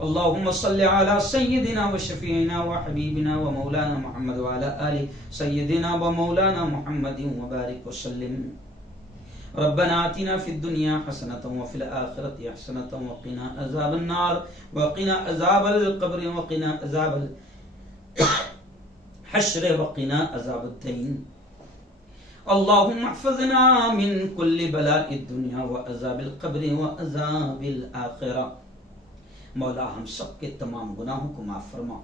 अल्लाहुम्मा सल्लि अला सय्यिदिना व शफीइना व हबीबिना व मौलाना मुहम्मद व अला आलि सय्यिदिना व मौलाना मुहम्मदिन व बारिक व सल्लिम। रब्बना आतिना फिद दुनिया हसनतन व फिल आखिरति हसनतन व क़िना अज़ाबन नार व क़िना अज़ाबल क़ब्र व क़िना अज़ाबल हश्र व क़िना अज़ाबद्दीन। अल्लाहुम्मा हफ़िज़ना मिन कुल्लि बलाइद दुनिया व अज़ाबिल क़ब्र व अज़ाबिल आखिरा। मौला हम सब के तमाम गुनाहों को माफ फरमा,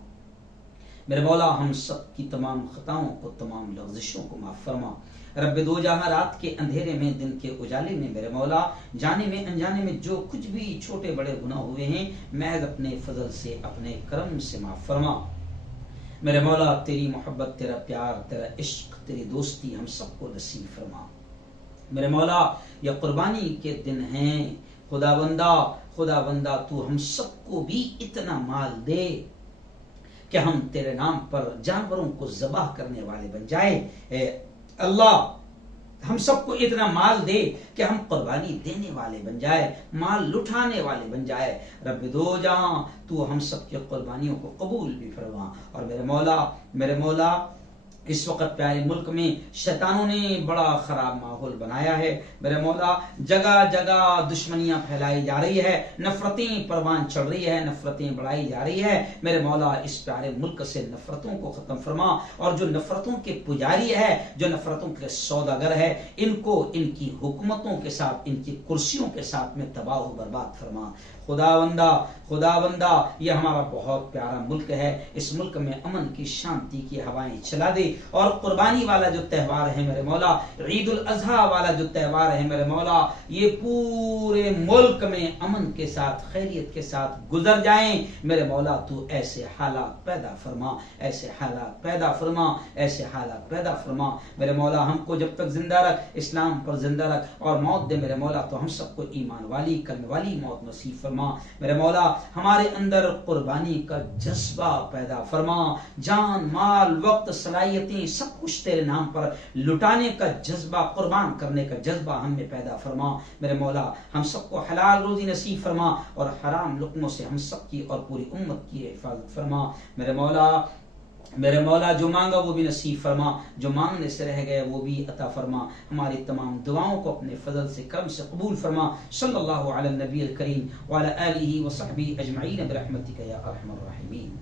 मेरे मौला हम सब की तमाम खताओं को, तमाम लग़ज़िशों को माफ फरमा। रब्बे दो जहां, रात के अंधेरे में, दिन के उजाले में, मेरे मौला जाने में अनजाने में जो कुछ भी छोटे बड़े गुनाह हुए हैं, महज अपने फजल से, अपने करम से माफ फरमा। मेरे मौला तेरी मोहब्बत, तेरा प्यार, तेरा इश्क, तेरी दोस्ती हम सबको नसीब फरमा। मेरे मौला यह कुर्बानी के दिन हैं, खुदा बंदा तू हम सबको भी इतना माल दे कि हम तेरे नाम पर जानवरों को ज़बाह करने वाले बन जाए। अल्लाह हम सबको इतना माल दे कि हम कुर्बानी देने वाले बन जाए, माल लुटाने वाले बन जाए। रब दो जहां तू हम सबके कुर्बानियों को कबूल भी फरमा। और मेरे मौला इस वक्त प्यारे मुल्क में शैतानों ने बड़ा खराब माहौल बनाया है। मेरे मौला जगह जगह दुश्मनियां फैलाई जा रही है, नफरतें परवान चढ़ रही है, नफरतें बढ़ाई जा रही है। मेरे मौला इस प्यारे मुल्क से नफरतों को खत्म फरमा, और जो नफरतों के पुजारी है, जो नफरतों के सौदागर है, इनको इनकी हुकूमतों के साथ, इनकी कुर्सियों के साथ में तबाह बर्बाद फरमा। खुदावंदा ये हमारा बहुत प्यारा मुल्क है, इस मुल्क में अमन की शांति की हवाएं चला दे। और कुर्बानी वाला जो त्यौहार है मेरे मौला, ईद उल अजहा वाला जो त्यौहार है मेरे मौला, ये पूरे मुल्क में अमन के साथ, खैरियत के साथ गुजर जाएं। मेरे मौला तू ऐसे हालात पैदा फरमा, ऐसे हालात पैदा फरमा, ऐसे हालात पैदा फरमा। मेरे मौला हमको जब तक जिंदा रख, इस्लाम पर जिंदा रख, और मौत दे मेरे मौला तो हम सबको ईमान वाली, कलम वाली मौत नसीब फरमा। मेरे मौला हमारे अंदर कुर्बानी का जज्बा पैदा फरमा, जान माल वक्त सलाहियतें सब कुछ तेरे नाम पर लुटाने का जज्बा, कुर्बान करने का जज्बा हम में पैदा फरमा। मेरे मौला हम सबको हलाल रोजी नसीब फरमा, और हराम लुक्मों से हम सबकी और पूरी उम्मत की हिफाजत फरमा। मेरे मौला जो मांगा वो भी नसीब फरमा, जो मांगने से रह गए वो भी अता फरमा। हमारी तमाम दुआओं को अपने फजल से, करम से कबूल फरमा। सल्लल्लाहु अला नबी अल करीम व अला आलिहि व सहबिहि अजमईन बिरहमतिका या अरहमर राहिमीन।